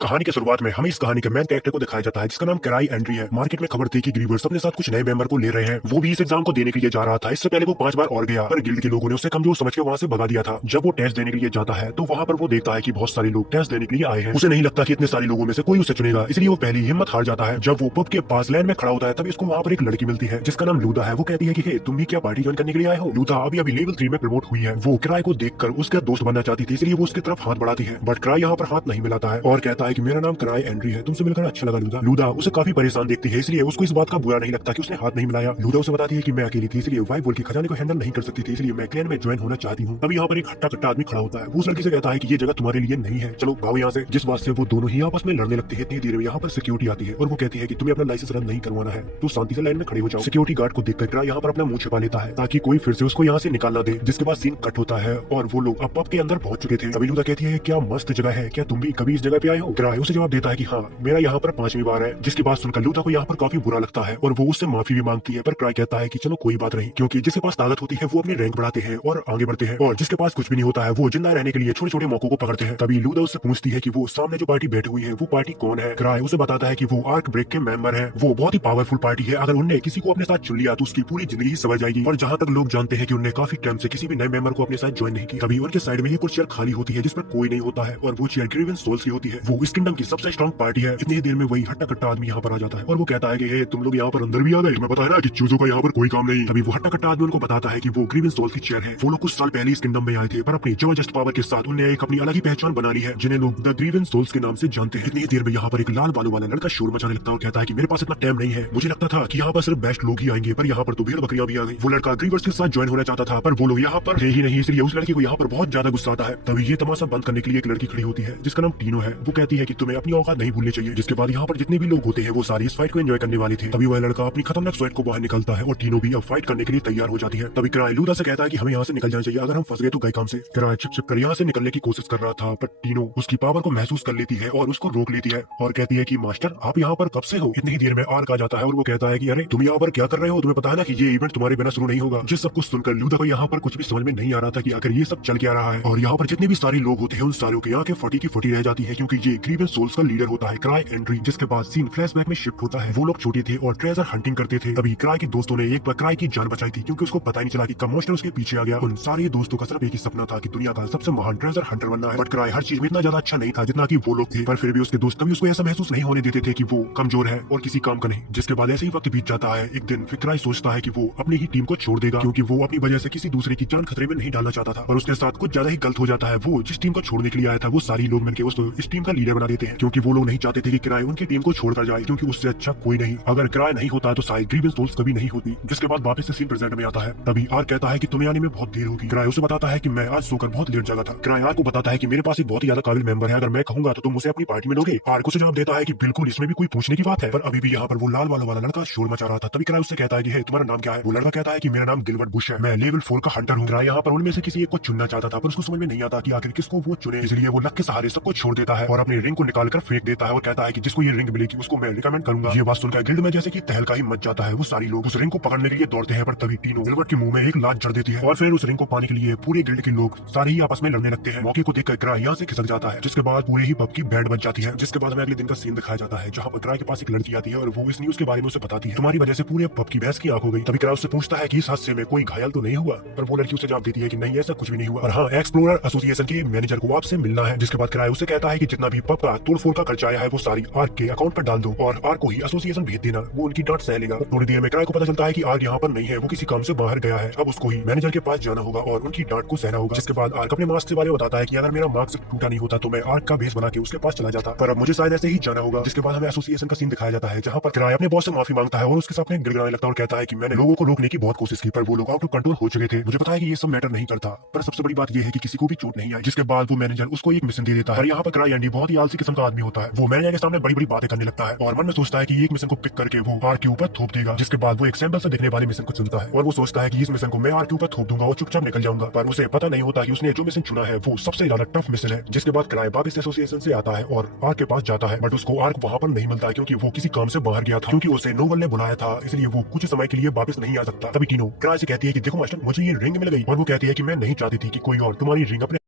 कहानी की शुरुआत में हमें इस कहानी के मेन कैरेक्टर को दिखाया जाता है जिसका नाम क्राई एंड्री है। मार्केट में खबर थी कि ग्रीवर्स अपने साथ कुछ नए मेंबर को ले रहे हैं। वो भी इस एग्जाम को देने के लिए जा रहा था। इससे पहले वो 5 बार और गया, पर गिल्ड के लोगों ने उसे कमजोर समझ के वहां से भगा दिया था। जब वो टेस्ट देने के लिए जाता है तो वहां पर वो देखता है कि बहुत सारे लोग टेस्ट देने के लिए आए हैं। उसे नहीं लगता कि इतने सारे लोगों में से कोई उसे चुनेगा, इसलिए वो पहली हिम्मत हार जाता है। जब वो पब के पास लाइन में खड़ा होता है तभी उसको वहां पर एक लड़की मिलती है जिसका नाम लूदा है। वो कहती है कि हे, तुम भी क्या पार्टी ज्वाइन करने के लिए आए हो? लूदा अभी अभी लेवल 3 में प्रमोट हुई है। वो क्राई को देखकर उसका दोस्त बनना चाहती थी, इसलिए वो उसकी तरफ हाथ बढ़ाती है, बट क्राई यहाँ पर हाथ नहीं मिलाता है और कहता है कि मेरा नाम क्राई एंड्री है, तुमसे मिलकर अच्छा लगा लूदा। लूदा उसे काफी परेशान देखती है, इसलिए उसको इस बात का बुरा नहीं लगता कि उसने हाथ नहीं मिलाया। लूदा उसे बताती है कि मैं अकेली थी, इसलिए वाइफ बोल के खजाने को हैंडल नहीं कर सकती थी, इसलिए मैं क्लैन में ज्वाइन होना चाहती हूँ। तभी यहाँ पर एक हट्टा कट्टा आदमी खड़ा होता है। वो उस लड़की से कहता है कि ये जगह तुम्हारे लिए नहीं है, चलो भागो यहाँ से। जिस बात से वो दोनों ही आपस में लड़ने लगते हैं। इतनी देर में यहाँ पर सिक्योरिटी आती है और वो कहती है कि तुम्हें अपना लाइसेंस रद्द नहीं करवाना है तो शांति से लाइन में खड़े हो जाओ। सिक्योरिटी गार्ड को देखकर क्राई यहाँ पर अपना मुंह छिपा लेता है ताकि कोई फिर से उसको यहाँ से निकाल ना दे। जिसके बाद सीन कट होता है और वो लोग अब पब के अंदर पहुंच चुके थे। तभी लूदा कहती है क्या मस्त जगह है, क्या तुम भी कभी इस जगह पे आए हो? क्राई उसे जवाब देता है कि हाँ, मेरा यहाँ पर 5वीं बार है। जिसकी बात सुनकर लूदा को यहाँ पर काफी बुरा लगता है और वो उससे माफी भी मांगती है, पर क्राई कहता है कि चलो कोई बात नहीं, क्योंकि जिसके पास ताकत होती है वो अपनी रैंक बढ़ाते हैं और आगे बढ़ते हैं, और जिसके पास कुछ भी नहीं होता है वो जिंदा रहने के लिए छोटे छोटे मौकों को पकड़ते हैं। तभी लूदा उससे पूछती है कि वो सामने जो पार्टी बैठी हुई है वो पार्टी कौन है? क्राई उसे बताता है कि वो आर्क ब्रेक के मेंबर है। वो बहुत ही पावरफुल पार्टी है, अगर उनने किसी को अपने साथ चुन लिया तो उसकी पूरी जिंदगी ही सवर जाएगी। और जहाँ तक लोग जानते हैं कि उनने काफी टाइम से किसी भी नए मेंबर को अपने साथ ज्वाइन नहीं किया। तभी उनके साइड में ये कुछ चेयर खाली होती है जिस पर कोई नहीं होता है और वो चेयर ग्रीवेंस सोल्स की होती है। वो इस किंगडम की सबसे स्ट्रॉन्ग पार्टी है। इतनी ही देर में वही हट्टा कट्टा आदमी यहाँ पर आ जाता है और वो कहता है कि हे, तुम लोग यहाँ पर अंदर भी आ गए, तुम्हें पता है ना कि चूजों का यहाँ पर कोई काम नहीं। तभी वो हट्टा कट्टा आदमी उनको बताता है कि वो ग्रीवेंस सोल्स की चेयर है। वो लोग कुछ साल पहले इस किंगडम में आए थे, पर अपनी जबरदस्त पावर के साथ उन्हें एक अपनी अलग ही पहचान बना ली है जिन्हें लोग द ग्रीवेंस सोल्स के नाम से जानते हैं। इतनी ही देर में यहाँ पर एक लाल बालों वाला लड़का शोर मचाने लगता है और कहता है कि मेरे पास इतना टाइम नहीं है, मुझे लगता था कि यहाँ पर सिर्फ बेस्ट लोग ही आएंगे, पर यहाँ पर तो भेड़ बकरियां भी आ गई। वो लड़का ग्रीवर्स के साथ ज्वाइन होना चाहता था पर वो लोग यहाँ पर थे ही नहीं, इसलिए उस लड़की को यहाँ पर बहुत ज्यादा गुस्सा आता है। तभी ये तमाशा बंद करने के लिए एक लड़की खड़ी होती है जिसका नाम टीनो है। वो कहती है कि तुम्हें अपनी औकात नहीं भूलनी चाहिए। जिसके बाद यहाँ पर जितने भी लोग होते हैं वो सारी इस फाइट को एंजॉय करने वाले थे। तभी वह लड़का अपनी खतरनाक स्वेट को बाहर निकलता है और टीनो भी अब फाइट करने के लिए तैयार हो जाती है। तभी क्राई लूदा से कहता है कि हमें यहाँ से निकल जाना चाहिए, अगर हम फंस गए तो गए काम से। क्राई छिप छिप कर यहाँ से निकलने की कोशिश कर रहा था, पर टीनो उसकी पावर को महसूस कर लेती है और उसको रोक लेती है और कहती है कि मास्टर आप यहाँ पर कब से हो? इतनी ही देर में आर्क आ जाता है और वो कहता है कि अरे तुम यहाँ पर क्या कर रहे हो, तुम्हें पता है ना कि ये इवेंट तुम्हारे बिना शुरू नहीं होगा। जिस सब कुछ सुनकर लूदा को यहाँ पर कुछ भी समझ में नहीं आ रहा था कि आखिर ये सब चल क्या रहा है। और यहाँ पर जितने भी सारे लोग होते हैं उन सारों की आंखें फटी की फटी रह जाती है, क्योंकि ये ग्रीवेंस सोल्स का लीडर होता है क्राई एंड्री। जिसके बाद सीन फ्लैशबैक में शिफ्ट होता है। वो लोग छोटे थे और ट्रेजर हंटिंग करते थे। तभी क्राई के दोस्तों ने एक बार क्राई की जान बचाई थी, क्योंकि उसको पता नहीं चला कि कमोस्टर उसके पीछे आ गया। उन सारे दोस्तों का सिर्फ एक ही सपना था कि दुनिया का सबसे महान ट्रेजर हंटर बनना है। बट क्राई हर चीज में इतना ज्यादा अच्छा नहीं था जितना कि वो लोग थे, पर फिर भी उसके दोस्त कभी उसको ऐसा महसूस नहीं होने देते थे कि वो कमजोर है और किसी काम का नहीं। जिसके बाद ऐसे ही वक्त बीत जाता है। एक दिन फिर क्राई सोचता है कि वो अपनी ही टीम को छोड़ देगा, क्योंकि वो अपनी वजह से किसी दूसरे की जान खतरे में नहीं डालना चाहता था। और उसके साथ कुछ ज्यादा ही गलत हो जाता है। वो जिस टीम को छोड़ने के लिए आया था वो सारी लोग मिलकर उसको इस टीम का लीडर बना देते हैं, क्योंकि वो लोग नहीं चाहते थे कि क्राई उनकी टीम को छोड़कर जाए, क्योंकि उससे अच्छा कोई नहीं। अगर क्राई नहीं होता तो शायद ग्रीवेंस सोल्स कभी नहीं होती। जिसके बाद वापस से सीन प्रेजेंट में आता है। तभी आर्क कहता है कि तुम्हें आने में बहुत देर होगी। क्राई उसे बताता है कि मैं आज सोकर बहुत लेट जागा था। क्राई आर्क को बताता है कि मेरे पास एक बहुत ही ज्यादा काबिल मेंबर है, अगर मैं कहूंगा तो तुम उसे अपनी पार्टी में लोगे? आर्क उसे जवाब देता है कि बिल्कुल, इसमें भी कोई पूछने की बात है। पर अभी भी यहाँ पर वो लाल बालों वाला लड़का शोर मचा रहा था। तभी क्राई उससे कहता है कि हे, तुम्हारा नाम क्या है? वो लड़का कहता है कि मेरा नाम गिलबर्ट बुश है, मैं लेवल 4 का हंटर हूँ। क्राई यहाँ पर उनमें से किसी एक को चुनना चाहता था, पर उसको समझ में नहीं आता कि आखिर किसको वो चुने, इसलिए वो लक के सहारे सबको छोड़ देता है और अपनी रिंग को निकालकर फेंक देता है और कहता है कि जिसको ये रिंग मिलेगी उसको मैं रिकमेंड करूंगा। ये बात सुनकर गिल्ड में जैसे कि तहलका ही मच जाता है। वो सारी लोग उस रिंग को पकड़ने के लिए दौड़ते हैं, पर तभी टीनो गिलबर्ट के मुंह में एक लात जड़ देती है और फिर उस रिंग को पाने के लिए पूरे गिल्ड के लोग सारे ही आपस में लड़ने लगते हैं। मौके को देखकर क्राई यहाँ से खिसक जाता है, जिसके बाद पूरे ही पब की बैंड बज जाती है। जिसके बाद हमें अगले दिन का सीन दिखाया जाता है, जहाँ पर क्राई के पास एक लड़की आती है और वो इस न्यूज के बारे में उसे बताती है, तुम्हारी वजह से पूरे पब की बहस की आंख हो गई। तभी क्राई उससे पूछता है कि इस हादसे में कोई घायल तो नहीं हुआ? पर वो लड़की उसे जवाब देती है कि नहीं, ऐसा कुछ भी नहीं हुआ, और हाँ, एक्सप्लोरर एसोसिएशन के मैनेजर को आपसे मिलना है। जिसके बाद क्राई उसे कहता है कि जितना भी पब का तोड़फोड़ का खर्चा आया है वो सारी आर्क के अकाउंट पर डाल दो और आर्क को ही एसोसिएशन भेज देना, वो उनकी डांट सह लेगा। थोड़ी देर में क्राई को पता चलता है कि आर्क यहाँ पर नहीं है, वो किसी काम से बाहर गया है। अब उसको ही मैनेजर के पास जाना होगा और उनकी डांट को सहना होगा। जिसके बाद आर्क अपने मास्क के बारे में बताता है कि अगर मेरा मास्क टूटा नहीं होता तो मैं आर्क का भेस बना के उसके पास चला जाता, पर अब मुझे शायद ऐसे ही जाना होगा। जिसके बाद हमें एसोसिएशन का सीन दिखाया जाता है, जहाँ पर क्राई अपने बॉस से माफी मांगता है और उसके सामने गिड़गिड़ाने लगता है और कहता है कि मैंने लोगों को रोकने की बहुत कोशिश की, पर वो लोग आउट ऑफ कंट्रोल हो चुके थे। मुझे पता है कि ये सब मैटर नहीं करता, पर सबसे बड़ी बात यह है कि किसी को भी चोट नहीं आई। जिसके बाद वो मैनेजर उसको एक मिशन दे देता है, और यहाँ पर क्राई एंडी बहुत ही आलसी किस्म का आदमी होता है। वो मैनेजर के सामने बड़ी बड़ी बातें करने लगता है और मन में सोचता है कि एक मिशन को पिक करके वो आर्क के ऊपर थोप देगा। जिसके बाद वो एक सैंपल से दिखने वाले मिशन को चुनता है और वो सोचता है कि इस मिशन को मैं आर्क के ऊपर थोप दूंगा और चुपचाप निकल जाऊंगा, पर उसे पता नहीं होता कि उसने जो मिशन चुना है वो सबसे ज्यादा टफ मिशन है। जिसके बाद क्राई वापस एसोसिएशन से आता है और आर्क के पास जाता है, बट उसको आर्क वहां पर नहीं मिलता है, क्योंकि वो किसी काम से बाहर गया था, क्योंकि उसे नोबल ने बुलाया था, इसलिए वो कुछ समय के लिए वापस नहीं आ सकता। तभी टीनो क्राई से कहती है कि देखो मास्टर, मुझे ये रिंग मिल गई, और वो कहती है कि मैं नहीं चाहती थी कि कोई और तुम्हारी रिंग अपने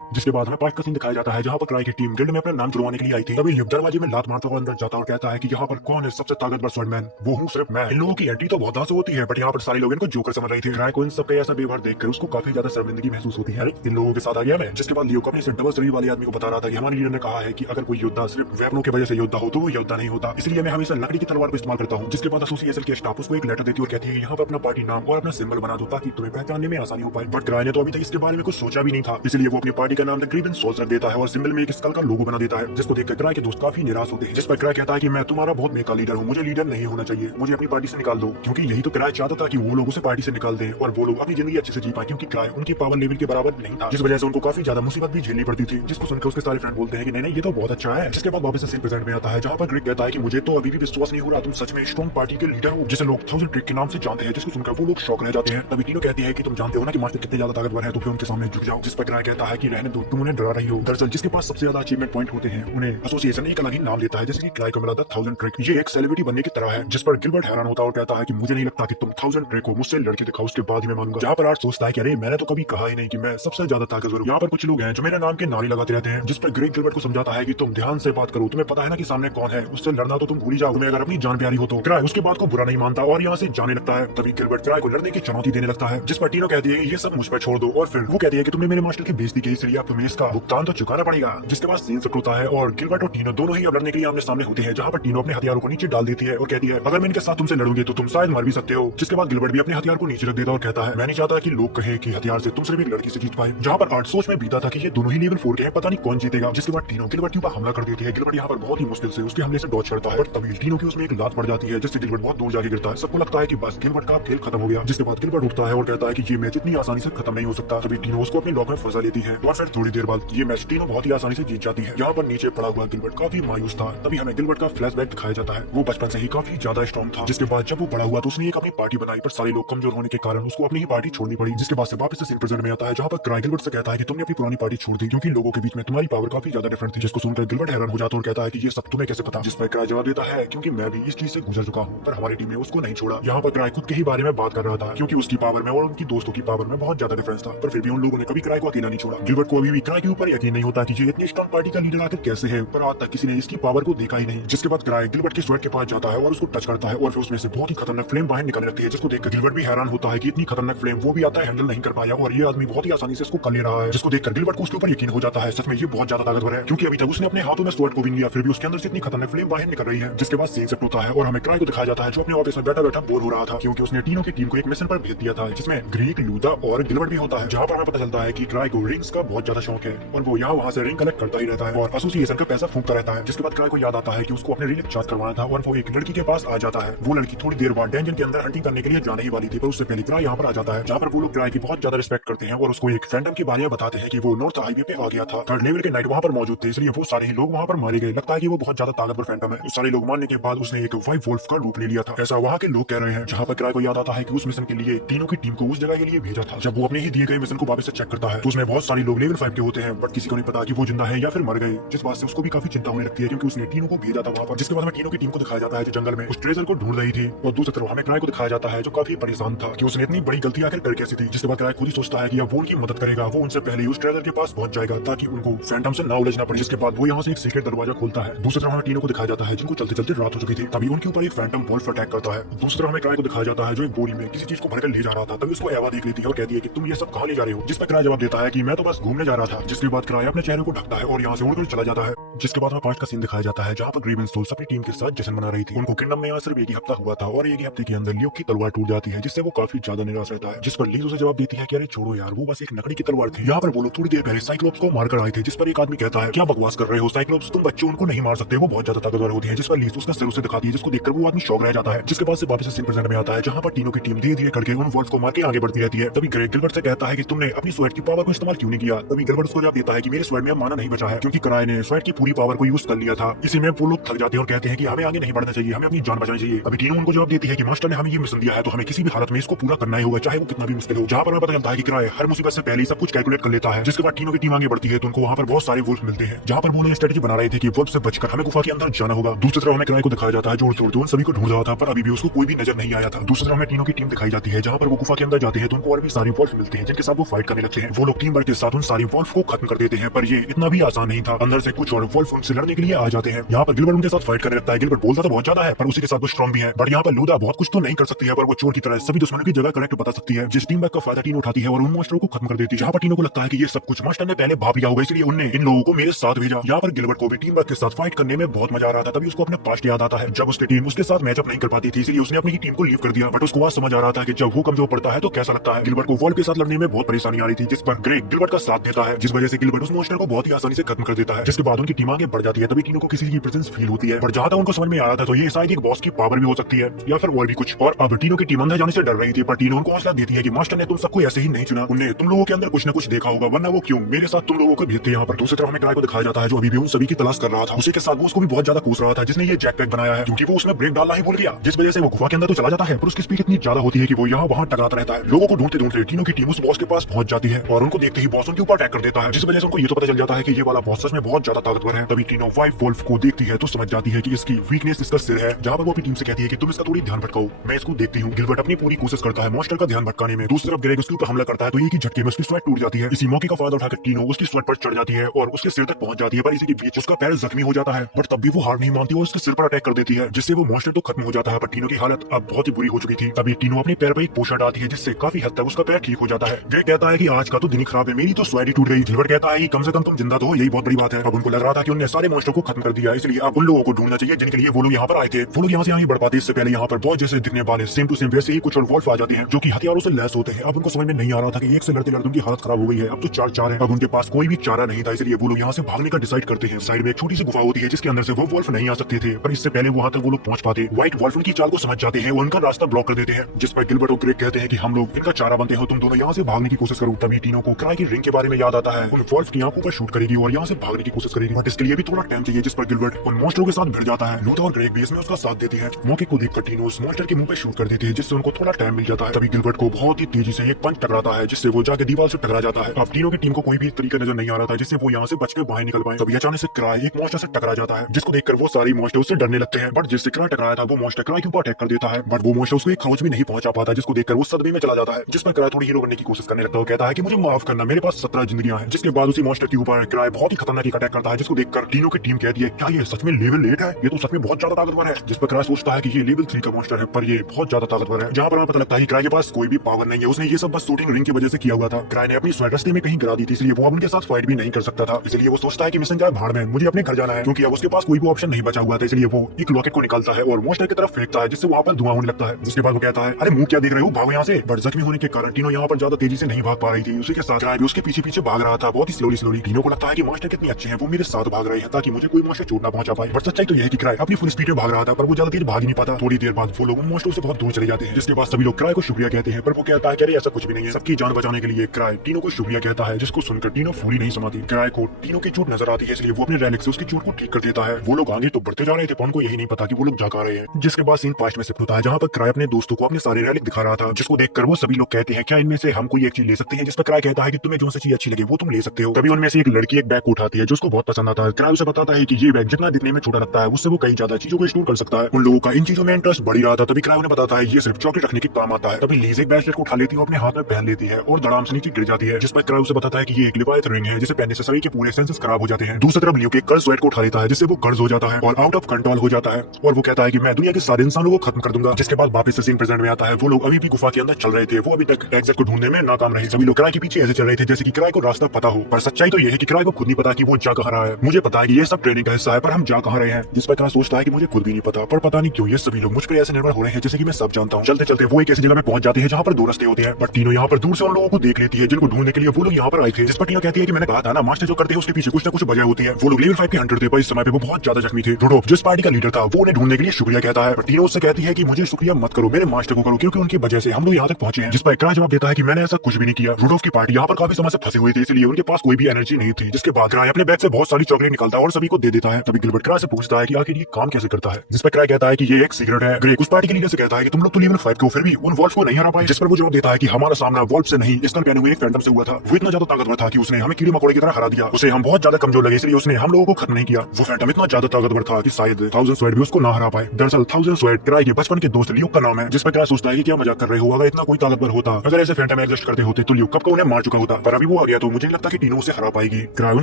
जिसके बाद हमें पास्ट का सीन दिखाया जाता है जहाँ पर क्राई की टीम गिल्ड में अपना नाम जुड़वाने के लिए आई थी। तभी ल्यूक दरवाजे में लात मारता हुआ अंदर जाता और कहता है कि यहाँ पर कौन है सबसे ताकतवर स्वॉर्डमैन। वो हूँ सिर्फ मैं। इन लोगों की एंट्री तो बहुत आंसू होती है, बट यहाँ पर सारे लोग इनको जोकर समझ रहे थे। क्राई को इन सबका ऐसा व्यवहार देखकर उसको काफी ज्यादा शर्मिंदगी महसूस होती है। इन लोगों के साथ आ गया मैं। जिसके बाद ल्यूक अपने डबल शरीर वाले आदमी को बता रहा था कि हमारे लीडर ने कहा है कि अगर कोई योद्धा सिर्फ वेपनों की वजह से योद्धा हो तो वो योद्धा नहीं होता, इसलिए मैं हमेशा लकड़ी की तलवार को इस्तेमाल करता हूँ। जिसके बाद एसोसिएशन के स्टाफ उसको एक लेटर देती है और कहती है यहाँ पर अपना पार्टी नाम और अपना सिंबल बना दो ताकि तुम्हें पहचानने में आसानी हो पाए। बट क्राई ने तो अभी तक इसके बारे में कुछ सोचा भी नहीं था, इसलिए वो अपनी पार्टी का नाम द ग्रीवन सोल्जर देता है और सिंबल में एक स्कल का लोगो बना देता है, जिसको देखकर क्राई के दोस्त काफी निराश होते हैं। जिस पर क्राई कहता है कि मैं तुम्हारा बहुत नेका लीडर हूँ, मुझे लीडर नहीं होना चाहिए, मुझे अपनी पार्टी से निकाल दो। क्योंकि यही तो क्राई चाहता था कि वो लोग उसे पार्टी से निकाल दें और वो लोग अपनी जिंदगी अच्छे से जी पाए, क्योंकि क्राई उनकी पावर लेवल के बराबर नहीं था, जिस वजह से उनको काफी ज्यादा मुसीबत भी झेलनी पड़ती थी। जिसको सुनकर उसके सारे फ्रेंड बोलते हैं कि नहीं ये तो बहुत अच्छा है। जिसके बाद वापस से सीन प्रेजेंट में आता है जहाँ पर ग्रिग कहता है कि मुझे तो अभी भी विश्वास नहीं हो रहा तुम सच में स्ट्रॉन्ग पार्टी के लीडर हो, जिसे लोग 1000 ट्रिक के नाम से जानते हैं। जिसको सुनकर वो लोग शौक रह जाते हैं। तभी तीनों कहती है कि तुम जानते हो ना कि मास्टर कितने ज्यादा ताकतवर है, तो फिर उनके सामने झुक जाओ। जिस पर क्राई कहता है कि रहने दो, तुम उन्हें डरा रही हो। दरअसल जिसके पास सबसे ज्यादा अचीवमेंट पॉइंट होते हैं उन्हें एसोसिएशन एक अलग ही नाम देता है, जैसे कि क्राई को मिला था 1000 ट्रिक। ये एक सेलिब्रिटी बनने की तरह है। जिस पर गिलबर्ट हैरान होता है और कहता है कि मुझे नहीं लगता कि तुम 1000 ट्रिक को मुझसे लड़के दिखाओ, उसके बाद ही मैं मानूंगा। जहाँ पर आर्ट सोचता है कि अरे मैंने तो कभी कहा ही नहीं कि मैं सबसे ज्यादा ताकतवर हूँ। यहाँ पर कुछ लोग हैं जो मेरे नाम के नारे लगाते रहते हैं। जिस पर ग्रेग गिलबर्ट को समझाता है कि तुम ध्यान से बात करो, तुम्हें पता है ना कि सामने कौन है, उससे लड़ना तो तुम भूल ही जाओ, तुम्हें अगर अपनी जान प्यारी हो तो। क्राई उसके बात को बुरा नहीं मानता और यहाँ से जाने लगता है। तभी गिलबर्ट क्राई को लड़ने की चुनौती देने लगता है, जिस पर टीनो कहती है ये सब मुझ पर छोड़ दो, और फिर वो कहती है कि तुमने मेरे मास्टर की बेइज्जती की, इसलिए अब तुम्हें इसका भुगतान तो चुकाना पड़ेगा। जिसके बाद सीन शुरू होता है और गिलबर्ट और टीनो दोनों ही अब लड़ने के लिए आमने सामने होते हैं, जहाँ पर टीनो अपने हथियारों को नीचे डाल देती है और कहती है अगर मैं इनके साथ तुमसे लड़ूंगी तो तुम शायद मर भी सकते हो। जिसके बाद गिलबर्ट भी अपने हथियार को नीचे रख देता और कहता है मैं नहीं चाहता कि लोग कहे कि हथियार से तुम सिर्फ एक लड़की से जीत पाए। जहाँ पर आर्ट सोच में बीता था कि ये दोनों ही लेवल 4 के हैं, पता नहीं कौन जीतेगा। जिसके बाद टीनो गिलबर्ट के ऊपर हमला कर देती है। गिलबर्ट यहाँ पर बहुत ही मुश्किल से उसके हमले से डॉज करता है, बट तभी टीनो की उसमें एक लात पड़ जाती है, जिससे गिलबर्ट बहुत दूर जाके गिरता है। सबको लगता है कि बस गिलबर्ट का खेल खत्म हो गया। जिसके बाद गिलबर्ट उठता है और कहता है कि ये मैच इतनी आसानी से खत्म नहीं हो सकता। तभी टीनो उसको अपने लॉक में फंसा लेती है और फिर थोड़ी देर बाद ये मैच टीनो बहुत ही आसानी से जीत जाती है। यहाँ पर नीचे पड़ा हुआ गिलबर्ट काफी मायूस था। तभी हमें गिलबर्ट का फ्लैशबैक दिखाया जाता है। वो बचपन से ही काफी ज्यादा स्ट्रॉन्ग था। जिसके बाद जब वो बड़ा हुआ तो उसने एक अपनी पार्टी बनाई, पर सारे लोग कमजोर होने के कारण उसको अपनी ही पार्टी छोड़नी पड़ी। जिसके बाद से वापस से सीन प्रेजेंट में आता है जहाँ पर क्राई गिलबर्ट से कहता है कि तुमने अपनी पुरानी पार्टी छोड़ दी क्योंकि लोगों के बीच में तुम्हारी पावर काफी ज्यादा डिफरेंट थी। जिसको सुनकर गिलबर्ट हैरान हो जाता और कहता है कि ये सब तुम्हें कैसे पता। जिस पर क्राई जवाब देता है क्योंकि मैं भी इस चीज से गुजर चुका हूँ, पर हमारी टीम ने उसको नहीं छोड़ा। यहाँ पर क्राई खुद के ही बारे में बात कर रहा था क्योंकि उसकी पावर में और उनकी दोस्तों की पावर में बहुत ज्यादा डिफरेंस था, पर फिर भी उन लोगों ने कभी क्राई को अकेला नहीं छोड़ा। गिलबर्ट को अभी भी क्राई के ऊपर यकीन नहीं होता कि ये इतनी स्ट्रॉन्ग पार्टी का लीडर आखिर कैसे है, पर आज तक किसी ने इसकी पावर को देखा ही नहीं। जिसके बाद क्राई गिलबर्ट के स्वेट के पास जाता है और उसको टच करता है और फिर उसमें से बहुत ही खतरनाक फ्लेम बाहर निकलने लगती है, जिसको देखकर गिलबर्ट भी हैरान होता है कि इतनी खतरनाक फ्लेम वो भी आता है हैंडल नहीं कर पाया और ये आदमी बहुत ही आसानी से इसको कर ले रहा है। जिसको देखकर गिलबर्ट को उसके ऊपर यकीन हो जाता है सच में ये बहुत ज्यादा ताकतवर है, क्योंकि अभी तक उसने अपने हाथों में स्वेट को भी लिया फिर भी उसके अंदर से इतनी खतरनाक फ्लेम बाहर निकल रही है। जिसके बाद सीन सेट होता है और हमें क्राई को दिखाया जाता है जो अपने ऑफिस में बैठा बैठा बोर हो रहा था, क्योंकि उसने टीनो की टीम को एक मिशन पर भेज दिया था जिसमें ग्रीक, लूदा और गिलबर्ट भी होता है। जहाँ पर हमें पता चलता है कि क्राई को रिंग्स का बहुत ज्यादा शौक है और वो यहाँ वहाँ से रिंग कलेक्ट करता ही रहता है और एसोसिएशन का पैसा फूंकता रहता है। जिसके बाद क्राई को याद आता है कि उसको अपने रिंग चार्ज करवाना था और वो एक लड़की के पास आ जाता है। वो लड़की थोड़ी देर बाद डेंजन के अंदर हंटिंग करने के लिए जाने ही वाली थी, पर उससे पहले क्राई यहाँ पर आ जाता है, जहाँ पर वो लोग क्राई की बहुत ज्यादा रिस्पेक्ट करते हैं और उसको एक फैंटम के बारे में बताते हैं कि वो नॉर्थ हाईवे पे आ गया था। थर्ड लेवल के नाइट वहाँ पर मौजूद थे, इसलिए वो सारे ही लोग वहाँ पर मारे गए। लगता है कि वो बहुत ज्यादा ताकतवर फैंटम है। उस सारे लोग मारने के बाद उसने एक वाइट वोल्फ का रूप ले लिया था, ऐसा वहाँ के लोग कह रहे हैं। जहाँ पर क्राई को याद आता है कि उस मिशन के लिए तीनों की टीम को उस जगह के लिए भेजा था। जब वो अपने ही दिए गए मिशन को वापस से चेक करता है तो उसमें बहुत सारे लोग लेवल 5 के होते हैं, बट किसी को नहीं पता कि वो जिंदा है या फिर मर गए, जिस बात से उसको भी काफी चिंता होने लगती है क्योंकि उसने तीनों को भेजा था वहाँ पर। जिसके बाद हमें तीनों की टीम को दिखाया जाता है जो जंगल में उस ट्रेजर को ढूंढ रही थी, और दूसरी तरफ हमें क्राई को दिखाया जाता है जो काफी परेशान था कि उसने इतनी बड़ी गलती आखिर कर कैसी थी। जिसके बाद क्राई खुद ही सोचता है कि अब वो उनकी मदद करेगा, वो उनसे पहले उस ट्रेजर के पास पहुंच जाएगा ताकि उनको फैंटम से ना उलझना पड़े। जिसके बाद वो यहाँ से एक सीक्रेट दरवाजा खोलता है। दूसरी तरफ हमें तीनों को दिखाया जाता है जिनको चलते चलते रात हो चुकी थी, तभी उनके ऊपर एक फैंटम वोल्फ अटैक करता है। दूसरी तरफ हमें क्राई को दिखाया जाता है जो एक बोरी में किसी चीज को भरकर ले जा रहा था, तभी उसको एवा देख लेती है और कहती है कि तुम ये सब कहाँ ले जा रहे हो। जिस पर क्राई जवाब देता है कि मैं तो बस घूमने जा रहा था। जिसके बाद क्राई अपने चेहरे को ढकता है और यहाँ से उड़कर चला जाता है। जिसके बाद हमें पास्ट का सीन दिखाया जाता है जहाँ पर ग्रीवन सोल्स अपनी टीम के साथ जश्न मना रही थी। उनको किंगडम में यहाँ सिर्फ एक ही हफ्ता हुआ था और एक ही हफ्ते के अंदर ल्यूक की तलवार टूट जाती है, जिससे वो काफी ज्यादा निराश रहता है। जिस पर लीज उसे जवाब देती है कि अरे छोड़ो यार, वो बस एक लकड़ी की तलवार थी। यहाँ पर वो लोग थोड़ी देर पहले साइक्लोप्स को मारकर आए थे। जिस पर एक आदमी कहता है क्या बकवास कर रहे हो साइक्लोप्स, तुम बच्चे उनको नहीं मार सकते, वो बहुत ज्यादा ताकतवर होती है। जिस पर लीज उसका सिर उसे दिखाती है, जिसको देखकर वो आदमी शॉक रह जाता है। जिसके बाद से वापस सीन प्रेजेंट में आता है जहाँ पर तीनों की टीम धीरे धीरे करके उन वॉल्फ को मार के आगे बढ़ती रहती है। तभी ग्रेग गिलबर्ट से कहता है कि तुमने अपनी स्वेट की पावर को इस्तेमाल क्यों नहीं किया। तभी गिलबर्ट उसको जवाब देता है कि मेरे स्वेट में माना नहीं बचा है क्योंकि क्राई ने स्वेट की पूरी पूरी पावर को यूज कर लिया था। इसी में वो लोग थक जाते हैं और कहते हैं कि हमें आगे नहीं बढ़ना चाहिए, हमें अपनी जान बचानी चाहिए। अभी टीनो उनको जवाब देती है कि मास्टर ने हमें ये मिशन दिया है तो हमें किसी भी हालत में इसको पूरा करना ही होगा, चाहे वो कितना भी मुश्किल हो। जहाँ पर पता चलता है कि किराए हर मुसीबत से पहले ही सब कुछ कैलकुलेट कर लेता है। जिसके बाद टीनो की टीम आगे बढ़ती है तो उनको वहाँ पर बहुत सारे वुल्फ मिलते हैं, जहाँ पर वो उन्हें स्ट्रेटेजी बना रहे थे कि वुल्फ से बचकर हमें गुफा के अंदर जाना होगा। दूसरी तरफ हमें किराए को दिखाया जाता है जो उन सभी को ढूंढ रहा था, पर अभी भी उसको कोई भी नजर नहीं आया था। दूसरी तरफ हमें टीनो की टीम दिखाई जाती है, जहाँ पर वो गुफा के अंदर जाते हैं तो उनको और भी सारी वुल्फ मिलते हैं जिनके साथ वो फाइट करने लगते हैं। वो लोग टीम वर्क के साथ उन सारी वुल्फ को खत्म कर देते हैं, पर ये इतना भी आसान नहीं था। अंदर से कुछ और वुल्फ उनसे लड़ने के लिए आ जाते हैं। यहाँ पर गिलबर्ट उनके साथ फाइट करने लगता है। गिलबर्ट बोलता तो बहुत ज्यादा है पर उसी के साथ वो स्ट्रॉन्ग भी है। बट यहाँ पर लूदा बहुत कुछ तो नहीं कर सकती है, पर वो चोर की तरह सभी दुश्मनों की जगह करेक्ट बता सकती है, जिस टीम वर्क का फायदा टीम उठाती है और उन मॉन्स्टरों को खत्म कर देती है। जहाँ पर टीनो को लगता है कि ये सब कुछ मास्टर ने पहले भाप लिया होगा, इसलिए उन्होंने इन लोगों को मेरे साथ भेजा। यहाँ पर गिलबर्ट को भी टीम वर्क के साथ फाइट करने में बहुत मजा आ रहा था। तभी उसको अपना पास्ट याद आता है जब उसकी टीम उसके साथ मैचअप नहीं कर पाती थी, इसलिए उसने अपनी टीम को लीव कर दिया। बट उसको आज समझ आ रहा था कि जब वो कमजोर पड़ता है तो कैसा लगता है। गिलबर्ट को वॉल्फ के साथ लड़ने में बहुत परेशानी आ रही थी, जिस पर ग्रेग गिलबर्ट का साथ देता है, जिस वजह से गिलबर्ट उस मॉन्स्टर को बहुत ही आसानी से खत्म कर देता है। जिसके बाद उनकी टीम आगे बढ़ जाती है। तभी टीनो को किसी की प्रेजेंस फील होती है, पर जहाँ तक उनको समझ में आ रहा था तो ये शायद एक बॉस की पावर भी हो सकती है या फिर और भी कुछ। और अब टीनो की टीम अंदर जाने से डर रही थी, पर टीनो उनको हौसला देती है कि मास्टर ने तुम सबको ऐसे ही नहीं चुना, उन्हें तुम लोगों के अंदर कुछ न कुछ देखा होगा, वरना वो क्यों मेरे साथ तुम लोगों को भेजते यहाँ पर। दूसरी तरफ हमें किराए को दिखाया जाता है जो अभी भी उन सभी की तलाश कर रहा था। उसी के साथ वो उसको भी बहुत ज्यादा कोस रहा था जिसने ये जैकपैक बनाया है, क्योंकि वो उसमें ब्रेक डालना ही भूल गया, जिस वजह से वो गुफा के अंदर तो चला जाता है पर उसकी स्पीड इतनी ज्यादा होती है कि वो यहाँ वहाँ टकराता रहता है। लोगों को ढूंढते ढूंढते टीनो की टीम उस बॉस के पास पहुंच जाती है और उनको देखते ही बॉस उनके ऊपर अटैक कर देता है, जिस वजह से उनको ये तो पता चल जाता है कि ये वाला बॉस सच में बहुत ज्यादा ताकतवर है। तभी टीनो वाइट वुल्फ को देखती है तो समझ जाती है कि इसकी वीकनेस इसका सिर है। जहाँ पर वो अपनी टीम से कहती है कि तुम इसका थोड़ी ध्यान भटकाओ, मैं इसको देखती हूँ। गिलबर्ट अपनी पूरी कोशिश करता है मॉन्स्टर का ध्यान भटकाने में। दूसरी तरफ ग्रेग उसके ऊपर हमला करता है तो एक ही झटके में उसकी स्वेट टूट जाती है। इसी मौके का फायदा उठाकर टीनो उसकी स्वेट पर चढ़ जाती है और उसके सिर तक पहुंच जाती है, पर इसी के बीच उसका पैर जख्मी हो जाता है। बट तब भी वो हार नहीं मानती और उसके सिर पर अटैक कर देती है, जिससे वो मॉन्स्टर तो खत्म हो जाता है। पर टीनो की हालत अब बहुत ही बुरी हो चुकी थी। तभी टीनो अपने पैर पर एक पोशा डालती है जिससे काफी हद तक उसका पैर ठीक हो जाता है। ग्रेग कहता है कि आज का तो दिन ही खराब है, मेरी तो स्वेट ही टूट गई। गिलबर्ट कहता है कि कम से कम तुम जिंदा तो हो, यही बहुत बड़ी बात है। अब उनको लग रहा था कि उन्होंने सारे मॉन्स्टर को खत्म कर दिया, इसलिए अब उन लोगों को ढूंढना चाहिए जिनके लिए वो लोग यहाँ पर आए थे। वो लोग यहाँ से आगे बढ़ पाते इससे पहले यहाँ पर बहुत जैसे दिखने वाले सेम टू सेम वैसे ही कुछ और वॉल्फ आ जाते हैं जो कि हथियारों से लैस होते हैं। अब उनको समझ में नहीं आ रहा था कि एक से लड़ते लड़ते उनकी हालत खराब हो गई है, अब तो चार है। अब उनके पास कोई भी चारा नहीं था, इसलिए वो लोग यहाँ से भागने का डिसाइड करते हैं। साइड में एक छोटी सी गुफा होती है जिसके अंदर से वो वॉल्फ नहीं आ सकते थे, पर इससे पहले वहाँ तक वो लोग पहुंच पाते। व्हाइट वॉल्फ उनकी चाल को समझ जाते हैं और उनका रास्ता ब्लॉक कर देते हैं, जिस पर गिलबर्ट और ग्रेग कहते हैं कि हम लोग इनका चारा बनते हैं, तुम दोनों यहाँ से भागने की कोशिश करो। तभी टीनो को किराए की रिंग के बारे में याद आता है। उन वॉल्फ की आंखों पर शूट करेगी और यहाँ से भागने की कोशिश करेगी, बट इसके लिए भी थोड़ा टाइम चाहिए, जिस पर गिलबर्ट उन मॉन्स्टरों के साथ भिड़ जाता है। लूथा और ग्रेग भी इसमें उसका साथ देते हैं। मौके को देखकर टीनो उस मॉन्स्टर के मुंह पे शूट कर देते हैं, जिससे उनको थोड़ा टाइम मिल जाता है। तभी गिलबर्ट को बहुत ही तेजी से एक पंच टकराता है, जिससे वो जाके दीवार से टकरा जाता है। अब तीनों की टीम को कोई भी तरीका नजर नहीं आ रहा था जिससे वो यहाँ से बचकर बाहर निकल पाए। तभी अचानक से किराए एक मॉन्स्टर से टकरा जाता है, जिसको देखकर वो सारी मॉन्स्टर उससे डरने लगते हैं। बट जिससे किराए टकराया था वो मॉन्स्टर किराए के ऊपर अटैक कर देता है, बट वो मॉन्स्टर उसको एक खरोच भी नहीं पहुंचा पाता, जिसको देखकर वो सदमे में चला जाता है। जिस पर किराए थोड़ी हीरो बनने की कोशिश करने लगता है, कहता है कि मुझे माफ करना, मेरे पास 17 जिंदगियां हैं। जिसके बाद उसी मॉन्स्टर के ऊपर किराए बहुत ही खतरनाक अटैक करता है, जिसको देखकर तीनों की टीम कहती है क्या ये सच में लेवल 8 है, ये तो सच में बहुत ज्यादा ताकतवर है। जिस पर किराए सोचता है कि ये लेवल 3 का मॉन्स्टर है, पर ये बहुत ज्यादा ताकतवर है। जहाँ पर हमें पता लगता है कि किराए के पास कोई भी पावर नहीं है, उसने ये सब बस शूटिंग रिंग की वजह से किया हुआ था। किराए ने अपनी स्वेट रास्ते में कहीं गिरा दी थी, इसलिए वो अब उनके साथ फाइट भी नहीं कर सकता था। इसलिए वो सोचता है कि मिशन जाए भाड़ में, मुझे अपने घर जाना है, क्योंकि अब उसके पास कोई भी ऑप्शन नहीं बचा हुआ था। इसलिए वो एक रॉकेट को निकालता है और मॉन्स्टर की तरफ फेंकता है, जिससे वहाँ पर धुआं होने लगता है। जिसके बाद वो कहता है अरे मुंह क्या देख रहे हो, भागो यहाँ से। बट जख्मी होने के कारण टीनो यहाँ पर ज्यादा तेजी से नहीं भाग पा रही थी। उसी के साथ किराए भी उसके पीछे पीछे भाग रहा था, बहुत ही स्लोली। टीनो को लगता है कि मॉन्स्टर कितने अच्छे हैं, वो मेरे साथ भाग रहे हैं ताकि मुझे कोई मॉन्स्टर चोट ना पहुंचा पाए। बट सच्चाई तो यह है कि किराए अपनी फुल स्पीड में भाग रहा था, पर वो ज्यादा तेज भाग ही नहीं पाता। थोड़ी देर बाद वो लोग मॉन्स्टर से बहुत दूर चले जाते हैं, जिसके बाद सभी लोग किराए को शुक्रिया कहते हैं, पर वो कहता है कि अरे ऐसा कुछ भी नहीं है। सबकी जान बचाने के लिए किराए टीनो को शुक्रिया कहता है, जिसको सुनकर टीनो फूली नहीं समाती। किराए को टीनो की चोट नजर आती है, इसलिए वो अपने रैलिक से उसकी चोट को ठीक कर देता है। वो लोग आगे तो बढ़ते जा रहे थे, पर उनको यही नहीं पता कि वो लोग जा कहाँ रहे हैं। जिसके बाद सीन पास्ट में शिफ्ट होता है, जहाँ पर किराए अपने दोस्तों को अपने सारे रैलिक दिखा रहा था, जिसको देखकर वो सभी लोग कहते हैं क्या इनमें से हम कोई एक चीज ले सकते हैं। जिस पर किराए कहता है कि तुम्हें जो सी चीज अच्छी लगे वो तुम ले सकते हो। तभी उनमें से एक लड़की एक बैग उठाती है जो उसको बहुत पसंद आता है। किराए उसे बताता है कि ये बैग जितना दिखने में छोटा लगता है उससे वो कई ज्यादा चीजों को स्टोर कर सकता है। उन लोगों का इन चीजों में इंटरेस्ट बढ़ रहा था। तभी किराए उन्हें बताता है ये सिर्फ चॉकलेट रखने के काम आता है। तभी लीज एक ब्रेसलेट को उठा लेती है, अपने हाथ में पहन लेती है और धड़ाम से नीचे गिर जाती है। जिस पर किराए उसे बताता है कि ये एक लिवायत रिंग है, जिसे पहनने से सभी के पूरे सेंसेस खराब हो जाते हैं। दूसरी तरफ लियो के कर्ज स्वेट को उठा लेता है, जिससे वो कर्ज हो जाता है और आउट ऑफ कंट्रोल हो जाता है, और वो कहता है कि मैं दुनिया के सारे इंसानों को खत्म कर दूंगा। जिसके बाद वापस से सीन प्रेजेंट में आता है। वो लोग अभी भी गुफा के अंदर चल रहे थे, वो अभी तक एग्जिट को ढूंढने में नाकाम रहे। सभी लोग किराए के पीछे ऐसे चल रहे थे जैसे कि किराए को रास्ता पता हो, पर सच्चाई तो ये है कि किराए को खुद नहीं पता कि वो जा कहाँ रहा है। मुझे पता है कि ये सब ट्रेनिंग का हिस्सा है, पर हम जा कहाँ रहे हैं। जिस पर किराए सोचता है कि मुझे खुद भी नहीं पता, पर पता नहीं क्यों ये सभी लोग मुझ पर ऐसे निर्भर हो रहे हैं जैसे कि मैं सब जानता हूँ। चलते चलते वो एक ऐसी जगह में पहुंच जाते हैं जहाँ पर 2 रास्ते होते हैं, बट तीनों यहाँ पर दूर से उन लोगों को देख लेती है जिनको ढूंढने के लिए वो लोग यहाँ पर आए थे। जिस पर टीनो कहती है कि मैंने कहा था ना मास्टर जो करते हैं उसके पीछे कुछ ना कुछ वजह होती है। वो लोग लेवल 5 के हंटर थे, पर इस समय पे वो बहुत ज्यादा जख्मी थे। रुडोल्फ जिस पार्टी का लीडर था वो उन्हें ढूंढने के लिए शुक्रिया कहता है, पर टीनो उससे कहती है कि मुझे शुक्रिया मत करो, मेरे मास्टर को करो, क्योंकि उनकी वजह से हम लोग यहाँ तक पहुंचे हैं। जिस पर किराए जवाब देता है कि मैंने ऐसा कुछ भी नहीं किया। रुडोल्फ की पार्टी यहाँ पर काफी समय से फंसे हुए थे, इसलिए उनके पास कोई भी एनर्जी नहीं थी। जिसके बाद किराए अपने बैग से बहुत सारी चॉकलेट निकालता है और सभी को दे देता है। तभी गिलबर्ट क्राई से पूछता है कि आखिर ये काम कैसे करता है, जिस पर क्राई कहता है कि ये एक सीक्रेट है। ग्रे उस पार्टी के लीडर से कहता है कि तुम लोग तो लेवल 5 के हो, फिर भी उन वॉल्फ को नहीं हरा पाए, जिस पर वो जवाब देता है कि हमारा सामना वॉल्फ से नहीं, स्कल पहने हुए एक फैंटम से हुआ था। वो इतना ज्यादा ताकतवर था कि उसने हमें कीड़े मकोड़े की तरह हरा दिया। उसे हम बहुत ज्यादा कमजोर लगे, इसलिए उसने हम लोगों को खत्म नहीं किया। वो फैंटम इतना ज्यादा ताकतवर था कि शायद थाउजेंड स्वेट भी उसको ना हरा पाए। दरअसल थाउजेंड स्वेट क्राई के बचपन के दोस्त ल्यूक का नाम है, जिस पर क्राई सोचता है कि क्या मजाक कर रहे हो, अगर इतना कोई ताकतवर होता, अगर ऐसे फैंटम एग्जिस्ट करते होते तो ल्यूक कब को उन्हें मार चुका होता। पर अभी वो आ गया तो मुझे नहीं लगता कि टीनो उसे हरा पाएगी। क्राई उन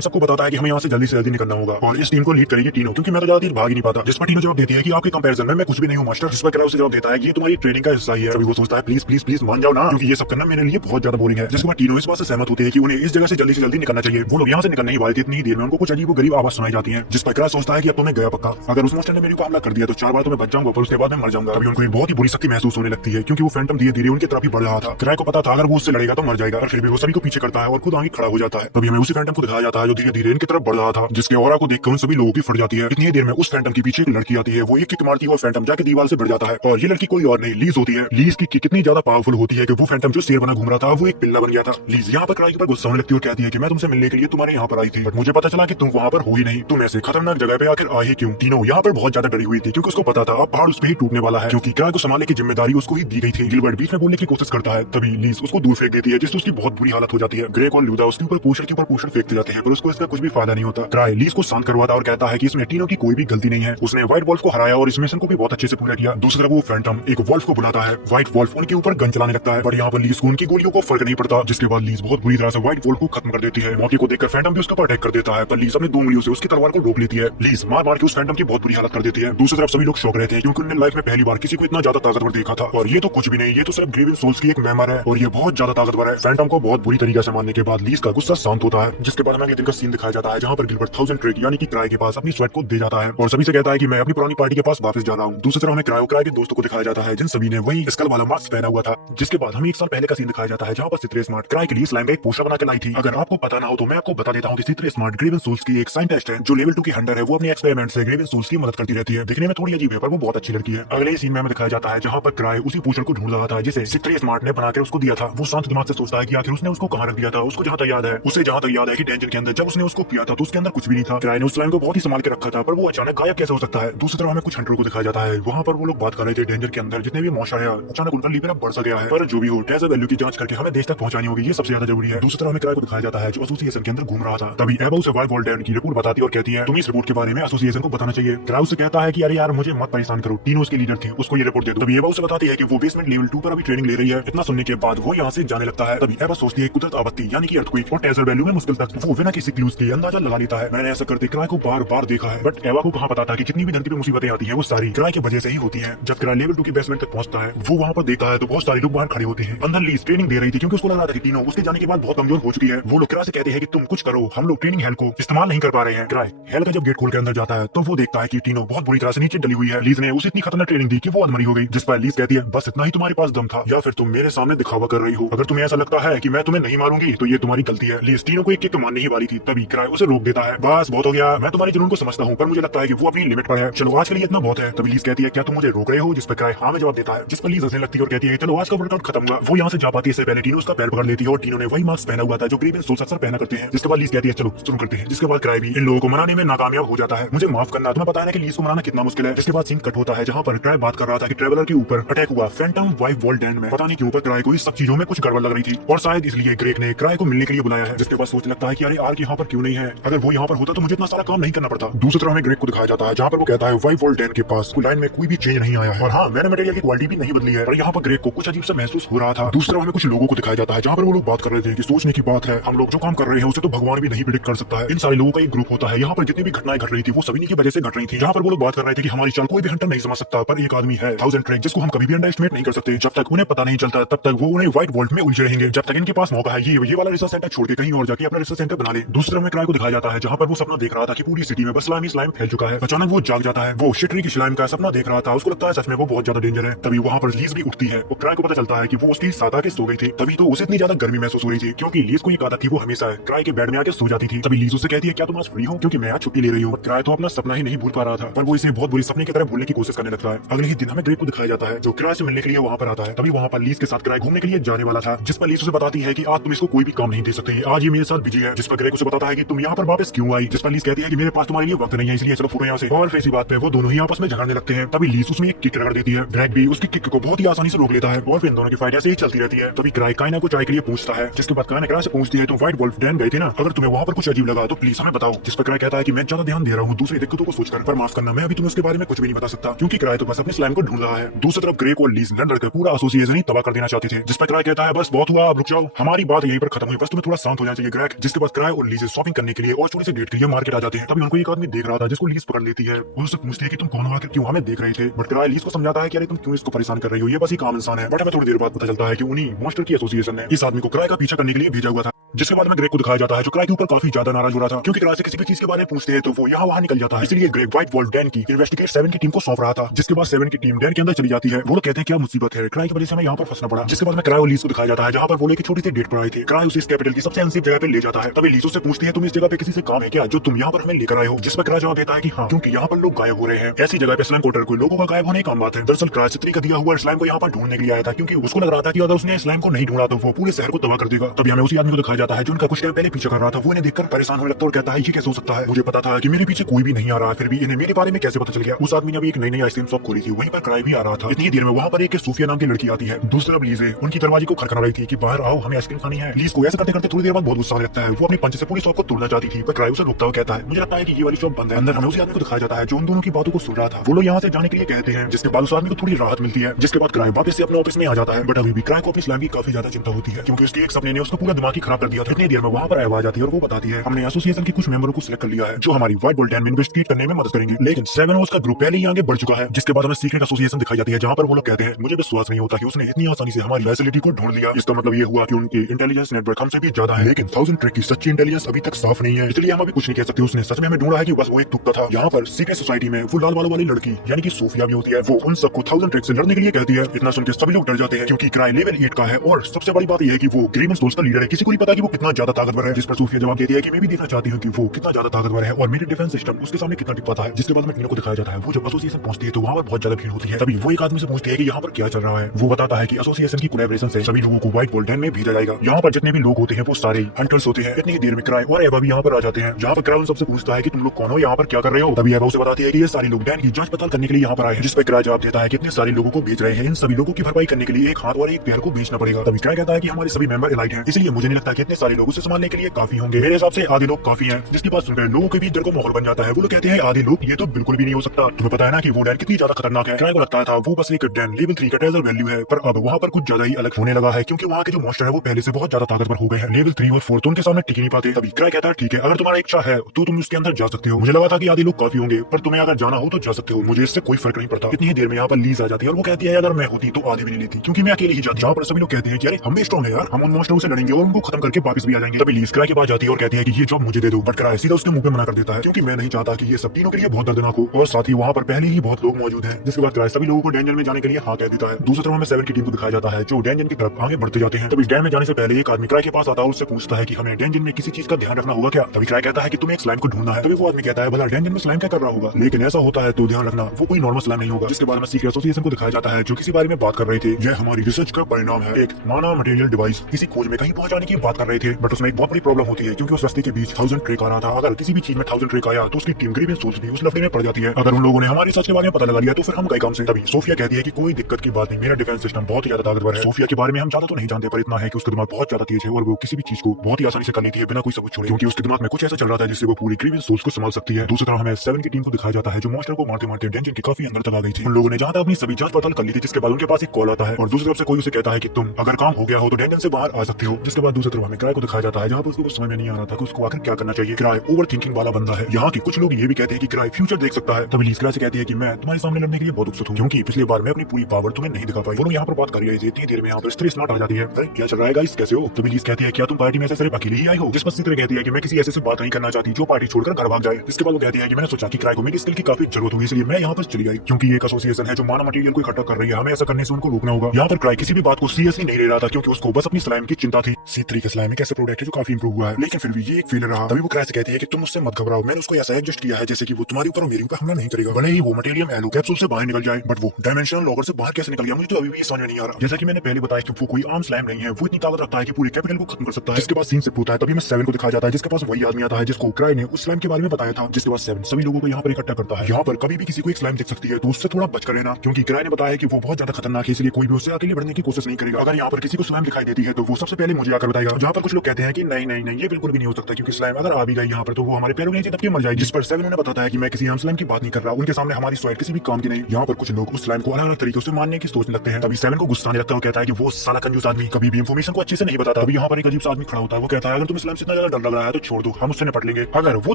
सबको बताता है कि हमें यहाँ से जल्दी निकलना होगा और इस टीम को लीड करेगी टीनो, क्योंकि मैं तो ज्यादा भाग ही नहीं पाता। जिस पर टीनो जवाब देती है कि आपके कंपैरिजन में मैं कुछ भी नहीं हूँ मास्टर। जिस पर क्राई उसे जवाब देता है कि ये तुम्हारी ट्रेनिंग का हिस्सा ही है। अभी वो सोचता है प्लीज प्लीज प्लीज मान जाओ ना, क्योंकि ये सब करना मेरे लिए बहुत ज्यादा बोरिंग है। जिसके बाद टीनो इस बात से सहमत होते हैं कि उन्हें इस जगह से जल्दी निकलना चाहिए। वो लोग यहाँ से निकलने ही वाले थे, इतनी देर में उनको कुछ अजीब गरीब आवाज सुनाई जाती है। जिस पर क्राई सोचता है कि अब तो मैं गया पक्का, अगर उस मोस्टर ने मेरे को हमला कर दिया तो 4 बार तो मैं बच जाऊंगा, पर उसके बाद मैं मर जाऊंगा। अभी उनको एक बहुत ही बुरी शक्ति महसूस होने लगती है, क्योंकि वो फैंटम धीरे धीरे उनकी तरफ ही बढ़ रहा था। क्राई को पता था अगर वो उससे लड़ेगा तो मर जाएगा, पर फिर भी वो सभी को पीछे करता है और खुद आगे खड़ा हो जाता है। तभी हमें उसी फैंटम को दिखाया जाता है जो धीरे धीरे इनकी तरफ बढ़ रहा था, जिसके ऑरा को देखकर उन सभी लोगों की फट जाती है। इतनी देर में उस फैंटम के पीछे एक लड़की आती है। वो एक किक मारती है और फैंटम जाके दीवार से बढ़ जाता है। और ये लड़की कोई और नहीं लीज होती है। लीज की किक कितनी ज्यादा पावरफुल होती है कि वो फैंटम जो शेर बना घूम रहा था वो एक पिल्ला बन गया था। लीज यहाँ पर क्राई के ऊपर गुस्सा होने लगती है और कहती है कि मैं तुमसे मिलने के लिए तुम्हारे यहाँ पर आई थी, बट मुझे पता चला कि तुम वहाँ पर हो ही नहीं। तुम ऐसे खतरनाक जगह पे आखिर आई क्यों? टीनो यहाँ पर बहुत ज्यादा डरी हुई थी, क्योंकि उसको पता था अब पहाड़ उस पर ही टूटने वाला है, क्योंकि क्राई को संभालने की जिम्मेदारी उसको ही दी गई थी। गिलबर्ट बीच में बोलने की कोशिश करता है, तभी लीज उसको दूर फेंक देती है, जिससे उसकी बहुत बुरी हालत हो जाती है। ग्रेक और ल्यूदा उसके ऊपर पोषण फेंकते जाते हैं, पर उसको इसका कुछ भी फायदा नहीं होता। क्राई लीज को शांत करवाता और कहता है कि इसमें टीनो की कोई भी गलती नहीं है, उसने व्हाइट वॉल्फ को हराया और इस मिशन को भी बहुत अच्छे से पूरा किया। दूसरी तरफ वो फैंटम एक वॉल्फ को बुलाता है, व्हाइट वॉल्फ उनके ऊपर गन चलाने लगता है, पर यहाँ पर लीज को उनकी गोलियों को फर्क नहीं पड़ता। जिसके बाद लीज बहुत बुरी तरह से व्हाइट वॉल्फ को खत्म कर देती है। मौके को देखकर फैंटम भी उसके ऊपर अटैक कर देता है, पर लीज अपने 2 उंगलियों से उसकी तलवार को रोक लेती है। लीज मार मार के उस फैंटम की बहुत बुरी हालत कर देती है। दूसरी तरफ सभी लोग शौक रहते हैं, क्योंकि उन्होंने लाइफ में पहली बार किसी को इतना ज्यादा ताकतवर देखा था। और ये तो कुछ भी नहीं, ये तो सिर्फ ग्रेवन सोल्स की एक मेमोर है और ये बहुत ज्यादा ताकतवर है। फैंटम को बहुत बुरी तरीके से मारने के बाद लीज का गुस्सा शांत होता है, जिसके बाद हमें अगले दिन का सीन दिखाया जाता है, जहाँ पर गिलबर्ट थाउजेंड ट्रेक यानी कि क्राई के पास अपनी स्वेट को दे जाता है और सभी से कहता है कि मैं अपनी पुरानी पार्टी के पास वापस जा रहा हूँ। दूसरी तरफ हमें क्राई के दोस्तों को दिखाया जाता है, जिन सभी ने वही स्कल वाला मास्क पहना हुआ था। जिसके बाद हमें 1 साल पहले का सीन दिखाया जाता है, जहाँ पर सित्रे स्मार्ट क्राई के लिए स्लाइम का एक पोस्टर बना के लाई थी। अगर आपको पता ना हो तो मैं आपको बता देता हूँ कि सित्रे स्मार्ट ग्रेवन सोल्स की एक साइंटिस्ट है, जो लेवल 2 की हंटर है। वो अपने एक्सपेरिमेंट से ग्रेवन सोल्स की मदद करती रहती है। दिखने में थोड़ी अजीब है, पर वो बहुत अच्छी लड़की है। अगले सीन में हमें दिखाया जाता है, जहाँ पर क्राई उसी पोस्टर को ढूंढ रहा था जिसे सित्रे स्मार्ट ने बनाकर उसको दिया था। वो शांत दिमाग से सोचता है कि आखिर उसने उसको कहाँ रख दिया था। उसको जहाँ तक याद है, उसे जहाँ तक याद है कि डेंजर के अंदर जब उसने उसको पिया था तो उसके अंदर कुछ भी नहीं था। क्राई ने उस स्लाइम को बहुत ही संभाल के रखा था, पर वो अचानक गायब कैसे हो सकता है। दूसरी तरफ हमें कुछ हंटरों को दिखाया जाता है, वहाँ पर वो लोग बात कर रहे थे डेंजर के अंदर जितने भी मॉन्स्टर है, अचानक उनका लीवर अब बढ़ सा गया है। पर जो भी हो, ट्रेजर वैल्यू की जांच करके हमें देश तक पहुंचानी होगी, ये सबसे ज्यादा जरूरी है। दूसरी तरफ हमें क्राई को दिखाया जाता है, जो एसोसिएशन के अंदर घूम रहा था। तभी एबा उसे वाइल्ड वॉल्डेन की रिपोर्ट बताती और कहती है तुम इस रिपोर्ट के बारे में एसोसिएशन को बताना चाहिए। क्राई उससे कहता है कि अरे यार मुझे मत परेशान करो, टीनो उसके लीडर थे, उसको ये रिपोर्ट दे दो। तभी एबा उसे बताती है कि वो बेसमेंट लेवल 2 पर अभी ट्रेनिंग ले रही है। इतना सुनने के बाद वो यहाँ से जाने लगता है। तभी एबा सोचती है कुदरत आपत्ति यानी कि अर्थक्वेक और ट्रेजर वैल्यू में मुश्किल तक वो बिना किसी क्लूज के अंदाजा लगा लेता है। मैंने ऐसा करते क्राई को बार बार देखा है, बट एबा को कहाँ पता था कि कितनी भी धरती पे मुसीबतें आती हैं वो सारी क्राई की वजह से ही होती है। जब क्राई लेवल 2 की बेसमेंट तक पहुंचता है, वो वहाँ पर देखता है तो बहुत सारे लोग बाहर खड़े होते हैं। अंदर लीज ट्रेनिंग दे रही थी, क्योंकि उसको लग रहा था कि टीनो उसके जाने के बाद बहुत कमजोर हो चुकी है। वो लोग क्राई से कहते हैं कि तुम कुछ करो, हम लोग ट्रेनिंग हेल को इस्तेमाल नहीं कर पा रहे हैं। क्राई हेल का जब गेट खोल के अंदर जाता है तो वो देखता है कि टीनो बहुत बुरी तरह से नीचे डली हुई है। लीज ने उसे इतनी खतरनाक ट्रेनिंग दी कि वो अधमरी हो गई। जिस पर लीज कहती है बस इतना ही तुम्हारे पास दम था, या फिर तुम मेरे सामने दिखावा कर रही हो। अगर तुम्हें ऐसा लगता है कि मैं तुम्हें नहीं मारूंगी तो ये तुम्हारी गलती है। लीज टीनो को एक किक मारने ही वाली थी, तभी क्राई उसे रोक देता है। बस बहुत हो गया, मैं तुम्हारे जुनून को समझता हूँ, पर मुझे लगता है कि वो अपनी लिमिट पर है। चलो आज के लिए इतना बहुत है। तभी लीज कहती है क्या तुम मुझे रोक रहे हो? जिस पर क्राई हाँ में जवाब देता है, जिस पर लीज हंसने लगती है और कहती है चलो आज का वर्कआउट खत्म हुआ। वो यहाँ से जा पाती है, इससे पहले टीनो उसका पैर पकड़ लेती है और टीनो ने वही मास्क पहना हुआ था जो ग्रेवन सोल्स अक्सर पहना करते हैं। जिसके बाद लीज कहती है चलो शुरू करते हैं। जिसके बाद क्राई भी इन लोगों को मनाने में नाकामयाब हो जाता है। मुझे माफ करना, तुम्हें पता है कि लीज को मनाना कितना मुश्किल है। जिसके बाद सीन कट होता है, जहाँ पर क्राई बात कर रहा था कि ट्रेवलर के ऊपर अटैक हुआ फैंटम वाइफ वॉल्डेन में। पता नहीं क्यों पर क्राई को इस सब चीजों में कुछ गड़बड़ लग रही थी और शायद इसलिए ग्रेक ने क्राई को मिलने के लिए बुलाया है। जिसके बाद सोच लगता है कि अरे आर्क यहाँ पर क्यों नहीं है, अगर वो यहाँ पर होता तो मुझे इतना सारा काम नहीं करना पड़ता। दूसरी तरफ हमें ग्रेक को दिखाया जाता है, जहाँ पर वो कहता है वाइफ वॉल्डेन के पास लाइन में कोई भी चेंज नहीं आया है और हाँ मैंने मटेरियल की क्वालिटी भी नहीं बदली है। और यहाँ पर ग्रेक को कुछ अजीब सा महसूस हो रहा था। दूसरी तरफ हमें कुछ लोगों को दिखाया जाता है, जहाँ पर वो लोग बात कर रहे थे कि सोचने की बात है, हम लोग जो काम कर रहे हैं उसे तो भगवान भी नहीं प्रेडिक्ट कर सकता है। इन सारे लोगों का एक ग्रुप होता है। यहाँ पर जितनी भी घटनाएं घट रही थी वो सभी की वजह से घट रही थी। जहाँ पर वो लोग बात कर रहे थे कि हमारी चाल कोई भी हंटर नहीं समझ सकता, पर एक आदमी है थाउजेंड ट्रेक जिसको हम कभी भी अंडर एस्टिमेट नहीं कर सकते। जब तक उन्हें पता नहीं चलता तब तक वो उन्हें व्हाइट वॉल्ट में उलझे रहेंगे। जब तक इनके पास मौका है ये वाला रिसर्च सेंटर छोड़ के कहीं और जाके अपना रिसर्च सेंटर बना ले। दूसरे तरफ में क्राई को दिखाया जाता है, जहाँ पर वो सपना देख रहा था कि पूरी सिटी में बस स्लाइम ही स्लाइम फैल चुका है। अचानक वो जाग जाता है। वो शिटरी की स्लाइम का सपना देख रहा था, उसको लगता है सच में वो बहुत ज्यादा डेंजर है। तभी वहाँ पर लीज भी उठती है और क्राई को पता चलता है कि वो उसकी सादा के सो गई थी। तभी तो उसे इतनी ज्यादा गर्मी महसूस हो रही थी, क्योंकि लीज को एक आदत थी वो हमेशा क्राई के बेड में आके सो जाती थी। तभी लीज उससे कहती है क्या तुम आज फ्री हो, क्योंकि मैं आज छुट्टी ले रही हूँ। क्राई तो अपना सपना ही नहीं भूल पा रहा था, पर वो इसे बहुत बुरी सपने की तरह भूलने की कोशिश करने लगता है। अगले ही दिन हमें ग्रेक को दिखाया जाता है, जो क्राई से मिलने के लिए वहाँ पर आता है। तभी वहाँ पर लीज के साथ क्राई घूमने के लिए जाने वाला था, जिस पर लीज उसे बताती है कि आज तुम इसको कोई भी काम नहीं दे सकते, आज ये मेरे साथ बिजी है। जिस पर ग्रेक उसे बताता है कि तुम यहाँ पर वापस क्यों आई, जिस पर लीज कहती है कि मेरे पास तुम्हारे लिए वक्त नहीं है, इसलिए चलो फुटो यहाँ से। और फिर इसी बात पे वो दोनों ही आपस में झगड़ने लगते हैं। तभी लीज उसमें एक किक रगड़ देती है। ग्रेग भी उसकी किक को बहुत ही आसानी से रोक लेता है और फिर इन दोनों की फाइट ऐसे ही चलती रहती है। तभी क्राई काइना को चाय के लिए पूछता है, जिसके बाद काइना क्राई से पूछती है तुम व्हाइट वुल्फ डैन गए थे ना, अगर तुम्हें वहाँ पर कुछ अजीब लगा तो प्लीज हमें बताओ। जिस पर क्राई कहता है कि मैं ज्यादा ध्यान दे रहा हूँ दूसरी दिक्कतों को सोचकर, पर माफ करना मैं अभी तुम्हें उसके बारे में कुछ भी नहीं बता सकता, क्योंकि क्राई तो बस अपने स्लाइम को ढूंढ रहा है। दूसरी तरफ ग्रेग और लीज लड़ लड़कर पूरा एसोसिएशन ही तबाह कर देना चाहते थे। जिस पर क्राई कहता है बस बहुत हुआ, अब रुक जाओ, हमारी बात यहीं पर खत्म हुई, बस तुम्हें थोड़ा शांत हो जाना चाहिए ग्रेग। जिसके बाद क्राई और लीज शॉपिंग करने के लिए और छोटी सी डेट के लिए मार्केट आ जाते हैं। तभी उनको एक आदमी देख रहा था जिसको लीज पकड़ लेती है। उससे पूछती है कि तुम कौन हो, आखिर क्यों हमें देख रहे थे। बट क्राई लीज को समझाता है कि अरे तुम क्यों इसको परेशान कर रही हो, ये बस एक आम इंसान है। बट हमें थोड़ी देर बाद पता चलता है कि उन्हीं मॉन्स्टर की एसोसिएशन ने इस आदमी को क्राई का पीछा करने के लिए भेजा हुआ था। जिसके बाद में ग्रेग को दिखाया जाता है जो क्राई के ऊपर काफी ज्यादा नाराज हो रहा था, क्योंकि क्राई से किसी भी चीज के बारे में पूछते हैं तो वो यहाँ वहाँ निकल जाता है। इसलिए ग्रेग व्हाइट वुल्फ डैन की इन्वेस्टिगेट 7 की टीम को सौंप रहा था। जिसके बाद 7 की टीम डैन के अंदर चली जाती है। वो लोग कहते हैं क्या मुसीबत है, क्राई की वजह से हमें यहाँ पर फंसना पड़ा। जिसके बाद में क्राई और लीज को दिखाया जाता है जहाँ पर वो एक छोटी सी डेट पर आए थे। क्राई उसे इस कैपिटल की सबसे अनसेफ जगह पे ले जाता है। तभी लीज उससे पूछती है तुम इस जगह पे किसी से काम है क्या जो तुम यहाँ पर हमें लेकर आए हो। जिस पर क्राई जवाब देता है कि हाँ, क्योंकि यहाँ पर लोग गायब हो रहे हैं। ऐसी जगह पे स्लाइम कोटर कोई लोगों का गायब होने की बात है। दरअसल क्राई चित्री का दिया हुआ स्लाइम को यहाँ पर ढूंढने के लिए आया था, क्योंकि उसको लग रहा था कि अगर उसने स्लाइम को नहीं ढूंढा तो वो पूरे शहर को तबाह कर देगा। तभी हमें उसी आदमी को दिखाया जाता है जो उनका कुछ टाइम पहले पीछे कर रहा था। वो इन्हें देखकर परेशान होने लगता है और कहता है ये कैसे हो सकता है, मुझे पता था कि मेरे पीछे कोई भी नहीं आ रहा, फिर भी इन्हें मेरे बारे में कैसे पता चल गया। उस आदमी ने अभी एक नई आइसक्रीम शॉप खोली थी, वहीं पर क्राई भी आ रहा था। इतनी देर में वहाँ पर एक सूफिया नाम की लड़की आती है। दूसरी तरफ लीज उनकी दरवाजे को खड़खड़ा रही थी कि बाहर आओ, हमें आइसक्रीम खानी है। लीज को ऐसे करते करते थोड़ी देर बाद बहुत गुस्सा आने लगता है। वो अपने पंच से पूरी शॉप को तोड़ना चाहती थी, पर क्राई उसे रोकता हुआ कहता है मुझे लगता है कि ये वाली शॉप बंद है। अंदर हमें उसी आदमी को दिखाया जाता है जो उन दोनों की बातों को सुन रहा था। वो लोग यहाँ से जाने के लिए कहते हैं, जिसके बाद उस आदमी को थोड़ी राहत मिलती है। जिसके बाद क्राई वापस से अपने ऑफिस में आ जाता है। बट अभी भी क्राई को अपनी स्लाइम की काफी ज्यादा चिंता होती है, क्योंकि उसके एक सपने ने उसको पूरा दिमाग ही खराब कर दिया था। इतनी देर में वहाँ पर आवाज आती है और वो बताती है हमने एसोसिएशन के कुछ मेंबरों को सिलेक्ट कर लिया है जो हमारी व्हाइट वुल्फ डैन में इन्वेस्टिगेट करने में मदद करेंगे। लेकिन 7 उसका ग्रुप पहले ही आगे बढ़ चुका है। जिसके बाद हमें सीक्रेट एसोसिएशन दिखाई जाती है जहाँ पर वो लोग कहते हैं मुझे विश्वास नहीं होता कि उसने इतनी आसानी से हमारी फैसिलिटी को ढूंढ लिया। इसका मतलब ये हुआ कि उनकी इंटेलिजेंस नेटवर्क हमसे भी ज्यादा है। लेकिन 1000 ट्रैक की सच्ची इंटेलिजेंस अभी तक साफ नहीं है, इसलिए हम अभी कुछ नहीं कह सकते उसने सच में हमें ढूंढा है कि बस वो एक तुक्का था। यहाँ पर सीक्रेट सोसाइटी में वो लाल बालों वाली लड़की यानी कि सोफिया भी होती है। वो उन सबको 1000 ट्रैक से लड़ने के लिए कहती है। इतना सुनकर सभी लोग डर जाते हैं, क्योंकि क्राई लेवल 8 का है और सबसे बड़ी बात यह है कि वो ग्रीवन सोल्स का लीडर है। किसी को नहीं पता कि वो कितना ज्यादा ताकतवर है। जिस पर सोफिया जवाब देती है कि मैं भी देखना चाहती हूँ कि वो कितना ज्यादा ताकतवर है और मेरी डिफेंस सिस्टम उसके सामने कितना टिक पाता है। जिसके बाद में टीना को दिखाया जाता है वो जब एसोसिएशन पहुंचती है तो वहाँ पर बहुत ज्यादा भीड़ होती है। तभी वो एक आदमी से पूछती है कि यहाँ पर क्या चल रहा है। वो बताता है कि एसोसिएशन की कोलैबोरेशन से सभी लोगों को व्हाइट वुल्फ डैन में भेजा जाएगा। यहाँ पर जितने भी लोग होते हैं वो सारे हंटर्स होते हैं। इतनी देर में क्राई और एवा भी यहाँ पर आ जाते हैं। जहाँ पर क्राई उन सबसे पूछता है कि तुम लोग कौन हो, यहाँ पर क्या कर रहे हो। तभी एवा उसे बताती है कि ये सारे लोग डैन की जांच पड़ताल करने के लिए यहाँ पर आए हैं। जिस पर क्राई जवाब देता है कि इतने सारे लोगों को बेच रहे हैं, इन सभी लोगों की भरपाई करने के लिए एक हाथ और एक पैर को बेचना पड़ेगा। तभी क्राई कहता है कि हमारे सभी मेंबर एलाइट हैं, इसलिए मुझे नहीं लगता कि इतने सारे लोग उसे संभालने के लिए काफी होंगे। मेरे हिसाब से आधे लोग काफी हैं। जिसके पास सुनकर लोगों के बीच डर को माहौल बन जाता है। वो लोग कहते हैं आधे लोग, ये तो बिल्कुल भी नहीं हो सकता। तुम्हें पता है ना कि वो डैन कितनी ज्यादा खतरनाक है। क्राई को लगता था वो बस एक डैन लेवल 3 का ट्रेजर वैल्यू है, पर अब वहाँ पर कुछ ज्यादा ही अलग होने लगा है, क्योंकि वहाँ के जो मॉन्स्टर है वो पहले से बहुत ज्यादा ताकतवर हो गए हैं। लेवल 3 और 4 तो उनके सामने टिक ही नहीं पाते। तभी क्राई कहता है ठीक है, अगर तुम्हारा इच्छा है तो तुम उसके अंदर जा सकते हो। मुझे लगा था कि आधे लोग काफी होंगे, पर तुम्हें अगर जाना हो तो जा सकते हो, मुझे इससे कोई फर्क नहीं पड़ता। इतनी देर में यहाँ पर लीज आ जाती है और वो कहती है अगर मैं होती तो आधे भी नहीं लेती, क्योंकि मैं अकेले ही जाती। जहाँ पर सभी लोग कहते हैं कि अरे हम भी स्ट्रॉन्ग है यार, हम उन मॉन्स्टरों से लड़ेंगे और उनको खत्म करके वापस भी आ जाएंगे। तभी लीज क्राई के पास जाती है और कहती है कि ये जॉब मुझे दे दो। बट क्राई सीधा उसके मुंह पे मना कर देता है, क्योंकि मैं नहीं चाहता कि ये सब तीनों के लिए बहुत दर्दनाक हो, और साथ ही वहाँ पर पहले ही बहुत लोग मौजूद हैं। जिसके बाद क्राई सभी लोगों को डेंजर में जाने के लिए हाँ कह देता है। दूसरी तरफ हमें 7 की टीम को दिखाया जाता है जो डेंजन की तरफ आगे बढ़ते जाते हैं। तभी डैन में जाने से पहले एक आदमी क्राई के पास आता है और उससे पूछता है कि हमें डेंजन में किसी चीज का ध्यान रखना होगा क्या। तभी क्राई कहता है कि तुम्हें एक स्लाइम को ढूंढना है। तभी वो आदमी कहता है भला डेंजन में स्लाइम क्या कर रहा होगा, लेकिन ऐसा होता है तो ध्यान रखना वो कोई नॉर्मल स्लाइम नहीं होगा। जिसके बाद में सीक्रेट एसोसिएशन को दिखाया जाता है जो किसी बारे में बात कर रहे थे। यह हमारी रिसर्च का परिणाम है, एक नाना मटेरियल डिवाइस किसी खोज में कहीं पहुंचाने की बात कर रहे थे। बट उसमें एक बहुत बड़ी प्रॉब्लम होती है, क्योंकि उस रास्ते के बीच 1000 ट्रेक आ रहा था। अगर किसी भी चीज में 1000 ट्रेक आया तो उसकी टीम ग्रीवन सोल्स भी उस लफड़े में पड़ जाती है। अगर उन लोगों ने हमारी रिसर्च के बारे में पता लगा लिया तो फिर हम गए काम से। तभी सोफिया कहती है कि कोई दिक्कत की बात नहीं, मेरा डिफेंस सिस्टम बहुत ही ज्यादा ताकतवर है। सोफिया के बारे में हम ज्यादा तो नहीं जानते, पर इतना है कि उसका दिमाग बहुत ज्यादा तेज है और वो किसी भी चीज को बहुत ही आसानी से कर लेती है बिना कोई सबूत छोड़े, क्योंकि उसके दिमाग में कुछ ऐसा चल रहा था जिससे वो पूरी ग्रीवन सोल्स को संभाल सकती है। दूसरी तरफ हमें 7 की टीम को दिखाया जाता है जो मॉन्स्टर को मारते मारते डेंजन के काफी अंदर तक आ गई थी। उन लोगों ने जहाँ तक अपनी सभी जांच पड़ताल कर ली थी, जिसके बाद उनके पास एक कॉल आता है और दूसरी तरफ से कोई उसे कहता है कि तुम अगर काम हो गया हो तो डेंजन से बाहर आ सकते हो। जिसके बाद दूसरी तरफ हमें क्राई को दिखाया जाता है जहाँ पर उसको समझ में नहीं आ रहा था कि उसको आखिर क्या करना चाहिए। क्राई ओवर थिंकिंग वाला बंदा है। यहाँ के कुछ लोग ये भी कहते हैं कि क्राई फ्यूचर देख सकता है। तभी लीज क्राई से कहती है कि मैं तुम्हारे सामने लड़ने के लिए बहुत उत्सुक हूँ, क्योंकि पिछली बार मैं अपनी पूरी पावर तुम्हें नहीं दिखा पाई। वो लोग यहाँ पर बात कर रही है, इतनी देर में यहाँ पर स्त्री स्मार्ट आ जाती है। अरे क्या चल रहा है गाइस, कैसे हो। तभी लीज कहती है क्या तुम पार्टी में से सिर्फ अकेले ही आई हो। जिस पर सित्री कहती है कि मैं किसी ऐसे से बात नहीं करना चाहती जो पार्टी छोड़कर घर भाग जाए। इसके बाद वो कहती है कि मैंने सोचा कि क्राई को मेरी स्किल की काफी जरूरत होगी, इसलिए मैं यहाँ पर चली आई, क्योंकि एक एसोसिएशन है जो मानव मटेरियल को इकट्ठा कर रही है, हमें ऐसा करने से उनको रोकना होगा। यहाँ पर क्राई किसी भी बात को सीरियसली नहीं ले रहा था, क्योंकि उसको बस अपनी स्लाइम की चिंता थी। C3 का स्लाइम एक ऐसा प्रोडक्ट है जो काफी इंप्रूव हुआ है, लेकिन फिर भी ये एक फेलियर रहा। तभी वो क्राई से कहती है कि तुम उससे मत घबराओ, मैंने उसको ऐसा एडजस्ट किया है जैसे कि वो तुम्हारे ऊपर और मेरे ऊपर हमला नहीं करेगा। भले ही वो मटेरियम एलो कैप्सूल से बाहर निकल जाए, बट वो डायमेंशनल लॉकर से बाहर कैसे निकल गया मुझे तो अभी भी समझ में नहीं आ रहा। जैसा कि मैंने पहले बताया कि वो कोई आम स्लाइम नहीं है, वो इतनी ताकत रखता है कि पूरी कैपिटल को खत्म कर सकता है। जिसके पास सीन शिफ्ट होता है तभी मैं 7 को दिखाया जाता है, जिसके पास वही आदमी आता है जिसको क्राई ने उस स्लाइम के बारे में बताया था, जिसके बाद 7 सभी लोगों को यहाँ पर इकट्ठा करता है। यहाँ पर कभी भी किसी को एक स्लाइम दिख सकती है तो उससे थोड़ा बच कर रहना, क्योंकि क्राई ने बताया कि वो बहुत ज्यादा खतरनाक है, इसलिए कोई भी उससे अकेले बढ़ने की कोशिश नहीं करेगा। अगर यहाँ पर किसी को स्लाइम दिखाई देती है तो वो सबसे पहले मुझे आकर बताएगा। जहाँ पर कुछ लोग कहते हैं कि नहीं नहीं नहीं ये बिल्कुल भी नहीं हो सकता, क्योंकि स्लाइम अगर आ भी गई यहाँ पर तो वो हमारे पैरों के नीचे दबके मर जाएगी। जिस पर 7 ने बताता है कि मैं किसी आम स्लाइम की बात नहीं कर रहा, उनके सामने हमारी स्वाइट किसी भी काम की नहीं। यहाँ पर कुछ लोग उस स्लाइम को अलग अलग तरीकों से मानने की सोचने लगते हैं। तभी 7 को गुस्सा आने लगता है, कहता है कि वो साला कंजूस आदमी कभी भी इंफॉर्मेशन को अच्छे से नहीं बताता। तभी यहाँ पर एक अजीब सा आदमी खड़ा होता है, वो कहता है अगर तुम्हें स्लाइम से इतना ज्यादा डर लग रहा है तो छोड़ दो, हम उससे निपट लेंगे। अगर वो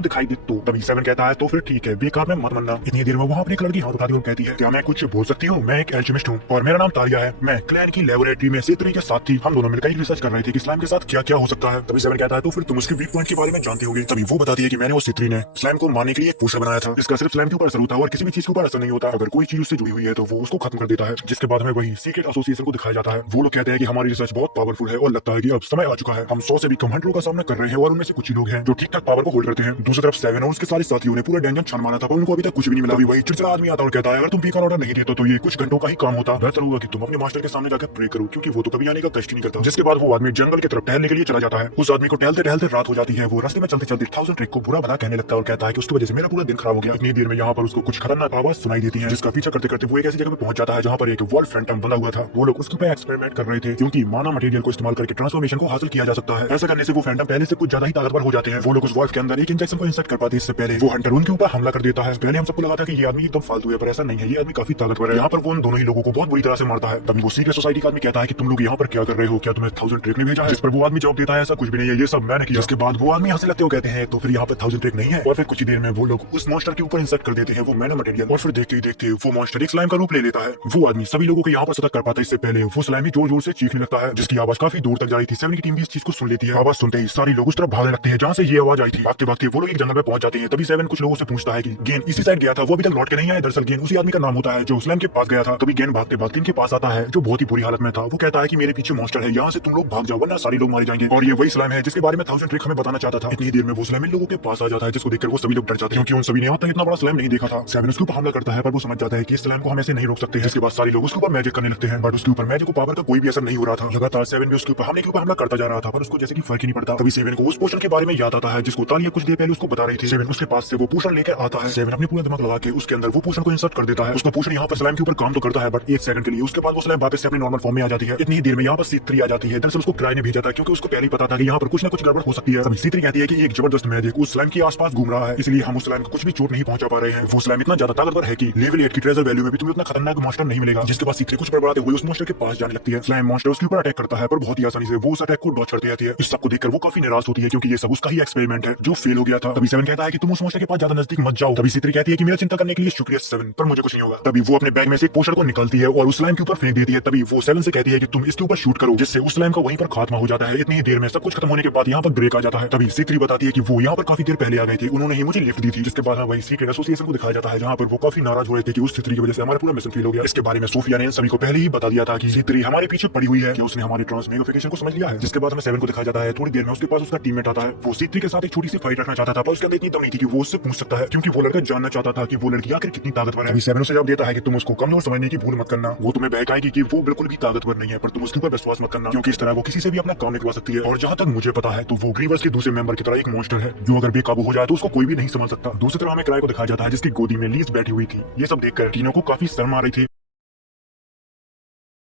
दिखाई दे तो तभी 7 कहता है तो फिर ठीक है, बेकार में मत मरना। इतनी देर में वहाँ पर एक लड़की हाथ उठाती है और कहती है क्या मैं कुछ बोल सकती हूँ? मैं एक एल्केमिस्ट हूँ और मेरा नाम तारिया है। मैं क्लैन की लेबोरेटरी में C3 के साथ थी, हम दोनों मिलकर रिसर्च कर रहे थे कि स्लाइम के साथ क्या क्या हो सकता है। तभी 7 कहता है तो फिर तुम उसके वीक पॉइंट के बारे में जानते होगे। तभी वो बताती है कि मैंने वो C3 ने स्लाइम को मारने के लिए एक पोस्टर बनाया था, जिसका सिर्फ स्लाइम के ऊपर असर होता है और किसी भी चीज के ऊपर असर नहीं होता। अगर कोई चीज उससे जुड़ी हुई है तो वो उसको खत्म कर देता है। जिसके बाद हमें वही सीक्रेट एसोसिएशन को दिखाया जाता है। वो लोग कहते हैं कि हमारी रिसर्च बहुत पावरफुल है और लगता है कि अब समय आ चुका है। हम 100 से भी कम हंटरों का सामना कर रहे हैं और उनमें से कुछ ही लोग हैं जो ठीक ठाक पावर को होल्ड करते हैं। दूसरी तरफ 7 और उसके सारे साथियों ने पूरा डेंजन छान मारा था पर उनको अभी तक कुछ भी नहीं मिला। वही चिड़चिड़ा आदमी आता और कहता है अगर तुम पीकर ऑर्डर नहीं देते तो ये कुछ घंटों का ही काम होता, बेहतर होगा कि तुम अपने मास्टर के सामने जाकर प्रे करो, क्योंकि वो तो कभी आने का कष्ट नहीं करता। जिसके बाद वो आदमी जंगल की तरफ टहलने के लिए चला जाता है। उस आदमी को टहलते टहलते रात हो जाती है। वो रास्ते में चलते चलते 1000 ट्रिक को बुरा भला कहने लगता है और कहता है कि उसकी वजह से मेरा पूरा दिन खराब हो गया। इतनी देर में यहाँ पर उसको कुछ खतरनाक आवाज सुनाई देती है, जिसका पीछा करते करते वो एक ऐसी जगह पे पहुंच जाता है जहाँ पर एक वॉल फैंटम बंधा हुआ था। वो लोग उसके ऊपर एक्सपेरिमेंट कर रहे थे, क्योंकि माना मटेरियल को इस्तेमाल करके ट्रांसफॉर्मेशन को हासिल किया जा सकता है। ऐसा करने से वो फैंटम पहले से कुछ ज्यादा ही ताकतवर हो जाते हैं। वो लोग उस वॉल्फ के अंदर एक इंजेक्शन को इंसर्ट कर पाते इससे पहले वो हंटर उनके ऊपर हमला कर देता है। पहले हम सबको लगा था कि ये आदमी एकदम फालतू है, पर ऐसा नहीं है, ये आदमी काफी ताकतवर है। यहाँ पर वो उन दोनों ही लोगों को बहुत बुरी तरह से मारता है। तभी वो सीक्रेट सोसाइटी का आदमी कहता है कि तुम लोग यहाँ पर क्या कर रहे हो, क्या तुम्हें 1000 ट्रिक ने भेजा है? जिस पर वो आदमी जवाब देता है ऐसा कुछ भी नहीं है, ये सब मैंने किया। इसके बाद वो आदमी हंसने लगते हो कहते हैं तो फिर यहाँ पर 1000 ट्रिक नहीं है। और फिर कुछ ही देर में वो लोग उस मॉन्स्टर के ऊपर इंसर्ट कर देते हैं वो मैना मटेरियल, और फिर देखते ही देखते वो मॉन्स्टर एक स्लाइम का रूप ले लेता है। वो आदमी सभी लोगों को यहाँ पर सतर्क कर पाता है। इससे पहले वो स्लाइम जोर जोर से चीखने लगता है, जिसकी आवाज काफी दूर तक जा रही थी। 7 की टीम भी इस चीज को सुन लेती है। आवाज सुनते ही सारे लोग उस तरफ भागने लगते हैं जहाँ से ये आवाज आई थी। भागते भागते वो लोग एक जंगल में पहुंच जाते हैं। तभी 7 कुछ लोगों से पूछता है कि गेन इसी साइड गया था, वो अभी तक लौट के नहीं आया। दरअसल गेन उसी आदमी का नाम होता है जो स्लाइम के पास गया था। तभी गेन भागते भागते इनके पास आता है जो बहुत ही बुरी हालत में था। वो कहता है कि मेरे पीछे मॉन्स्टर है, यहाँ से तुम लोग भाग जाओ वरना सारे लोग मारे जाएंगे। और ये वही स्लाइम है जिसके बारे में 1000 ट्रिक हमें बताना चाहता था। इतनी देर में वो स्लाइम इन लोगों के पास आ जाता है, जिसको देखकर वो सभी लोग डर जाते हैं, क्योंकि उन सभी ने यहाँ तक इतना बड़ा स्लाइम नहीं देखा था। 7 उसके ऊपर हमला करता है पर वो समझ जाता है कि इस स्लाइम को हम ऐसे नहीं रोक सकते हैं। इसके बाद सारे लोग उसके ऊपर मैजिक करने लगते हैं, बट उसके ऊपर मैजिक को पावर का कोई भी असर नहीं हो रहा था। लगातार 7 भी उसके ऊपर हमला करता जा रहा था पर उसको जैसे कि फर्क ही नहीं पड़ता। तभी 7 को उस पोशन के बारे में याद आता है जिसको तालिया कुछ देर पहले उसको बता रही थी। 7 उसके पास से वो पोशन लेकर आता है। 7 अपने पूरा दिमाग लगा के उसके अंदर वो पोशन को इंसर्ट कर देता है। उसका पोशन यहाँ पर स्लाइम के ऊपर काम तो करता है बट 1 सेकंड के लिए। उसके बाद वो स्लाइम वापस से अपने नॉर्मल फॉर्म में आ जाती है। इतनी देर में यहाँ पर C3 आ जाती है। दरअसल उसको क्राई ने भेजा था क्योंकि उसको पहले ही पता था कि यहाँ पर कुछ न कुछ गड़बड़ हो सकती है। तभी C3 कहती है कि एक जबरदस्त मैजिक उस स्लाइम के आसपास घूम रहा है, इसलिए हम उस स्लाइम को कुछ भी चोट नहीं पहुंचा पा रहे हैं। वो स्लाइम इतना ज्यादा ताकतवर है कि लेवल 8 की ट्रेजर वैल्यू में भी तुम्हें उतना खतरनाक मॉन्स्टर नहीं मिलेगा। जिसके बाद C3 कुछ बड़बड़ाते हुए उस मॉन्स्टर के पास जाने लगती है। स्लाइम मॉन्स्टर उसके ऊपर अटैक करता है पर बहुत ही आसानी से वो उस अटैक को डॉच करती रहती है। इस सबको देखकर वो काफी निराश होती है क्योंकि ये सब उसका ही एक्सपेरिमेंट है जो फेल हो गया था। तभी 7 कहता है कि तुम उस मॉन्स्टर के पास ज्यादा नजदीक मत जाओ। तभी C3 कहती है कि मेरा चिंता करने के लिए शुक्रिया 7, पर मुझे कुछ नहीं होगा। तभी वो अपने बैग में से एक पोशन को निकालती है और उस स्लाइम के ऊपर फेंक देती है। तभी वो 7 से कहती है कि तुम इसके ऊपर शूट करो, जिससे उस स्लाइम का वहीं पर खात्मा हो जाता है। इतनी देर में सब कुछ खत्म होने के बाद यहाँ पर ब्रेक आ जाता है। तभी C3 बताती है कि वो यहाँ पर काफी देर पहले आ गए थे, उन्होंने ही मुझे लिफ्ट दी थी। जिसके बाद वही सीक्रेट एसोसिएशन को दिखाया जाता है जहाँ पर वो काफी नाराज हो रहे थे कि उस C3 की वजह से हमारा पूरा मिशन फेल हो गया। इसके बारे में सोफिया ने सभी को पहले ही बता दिया था कि C3 हमारे पीछे पड़ी हुई है, कि उसने हमारे ट्रांसमेग्रिफिकेशन को समझ लिया है। जिसके बाद हमें 7 को दिखाया जाता है। थोड़ी देर में उसके पास उसका टीममेट आता है। वो C3 के साथ एक छोटी सी फाइट रखना चाहता था पर उसके अंदर इतनी दम नहीं थी कि वो उससे पूछ सकता है, क्योंकि वो लड़का जानना चाहता था कि वो लड़की आखिर कितनी ताकतवर है। 7 उसे जवाब देता है कि तुम उसको कमजोर समझने की भूल मत करना। वो तुम्हें बहकाएगी कि वो बिल्कुल भी ताकतवर नहीं है, पर तुम उसके ऊपर विश्वास मत करना, क्योंकि इस तरह वो किसी से भी अपना काम निकलवा सकती है। और जहाँ तक मुझे पता है तो वो ग्रीवर्स के दूसरे मेंबर की तरह एक मॉन्स्टर है जो अगर बेकाबू हो जाए तो उसको कोई भी नहीं संभाल सकता। दूसरी तरह हमें क्राई को दिखाया जाता है जिसकी गोदी में लीज बैठी हुई थी। ये सब देखकर तीनों को काफी शर्म आ रही थी।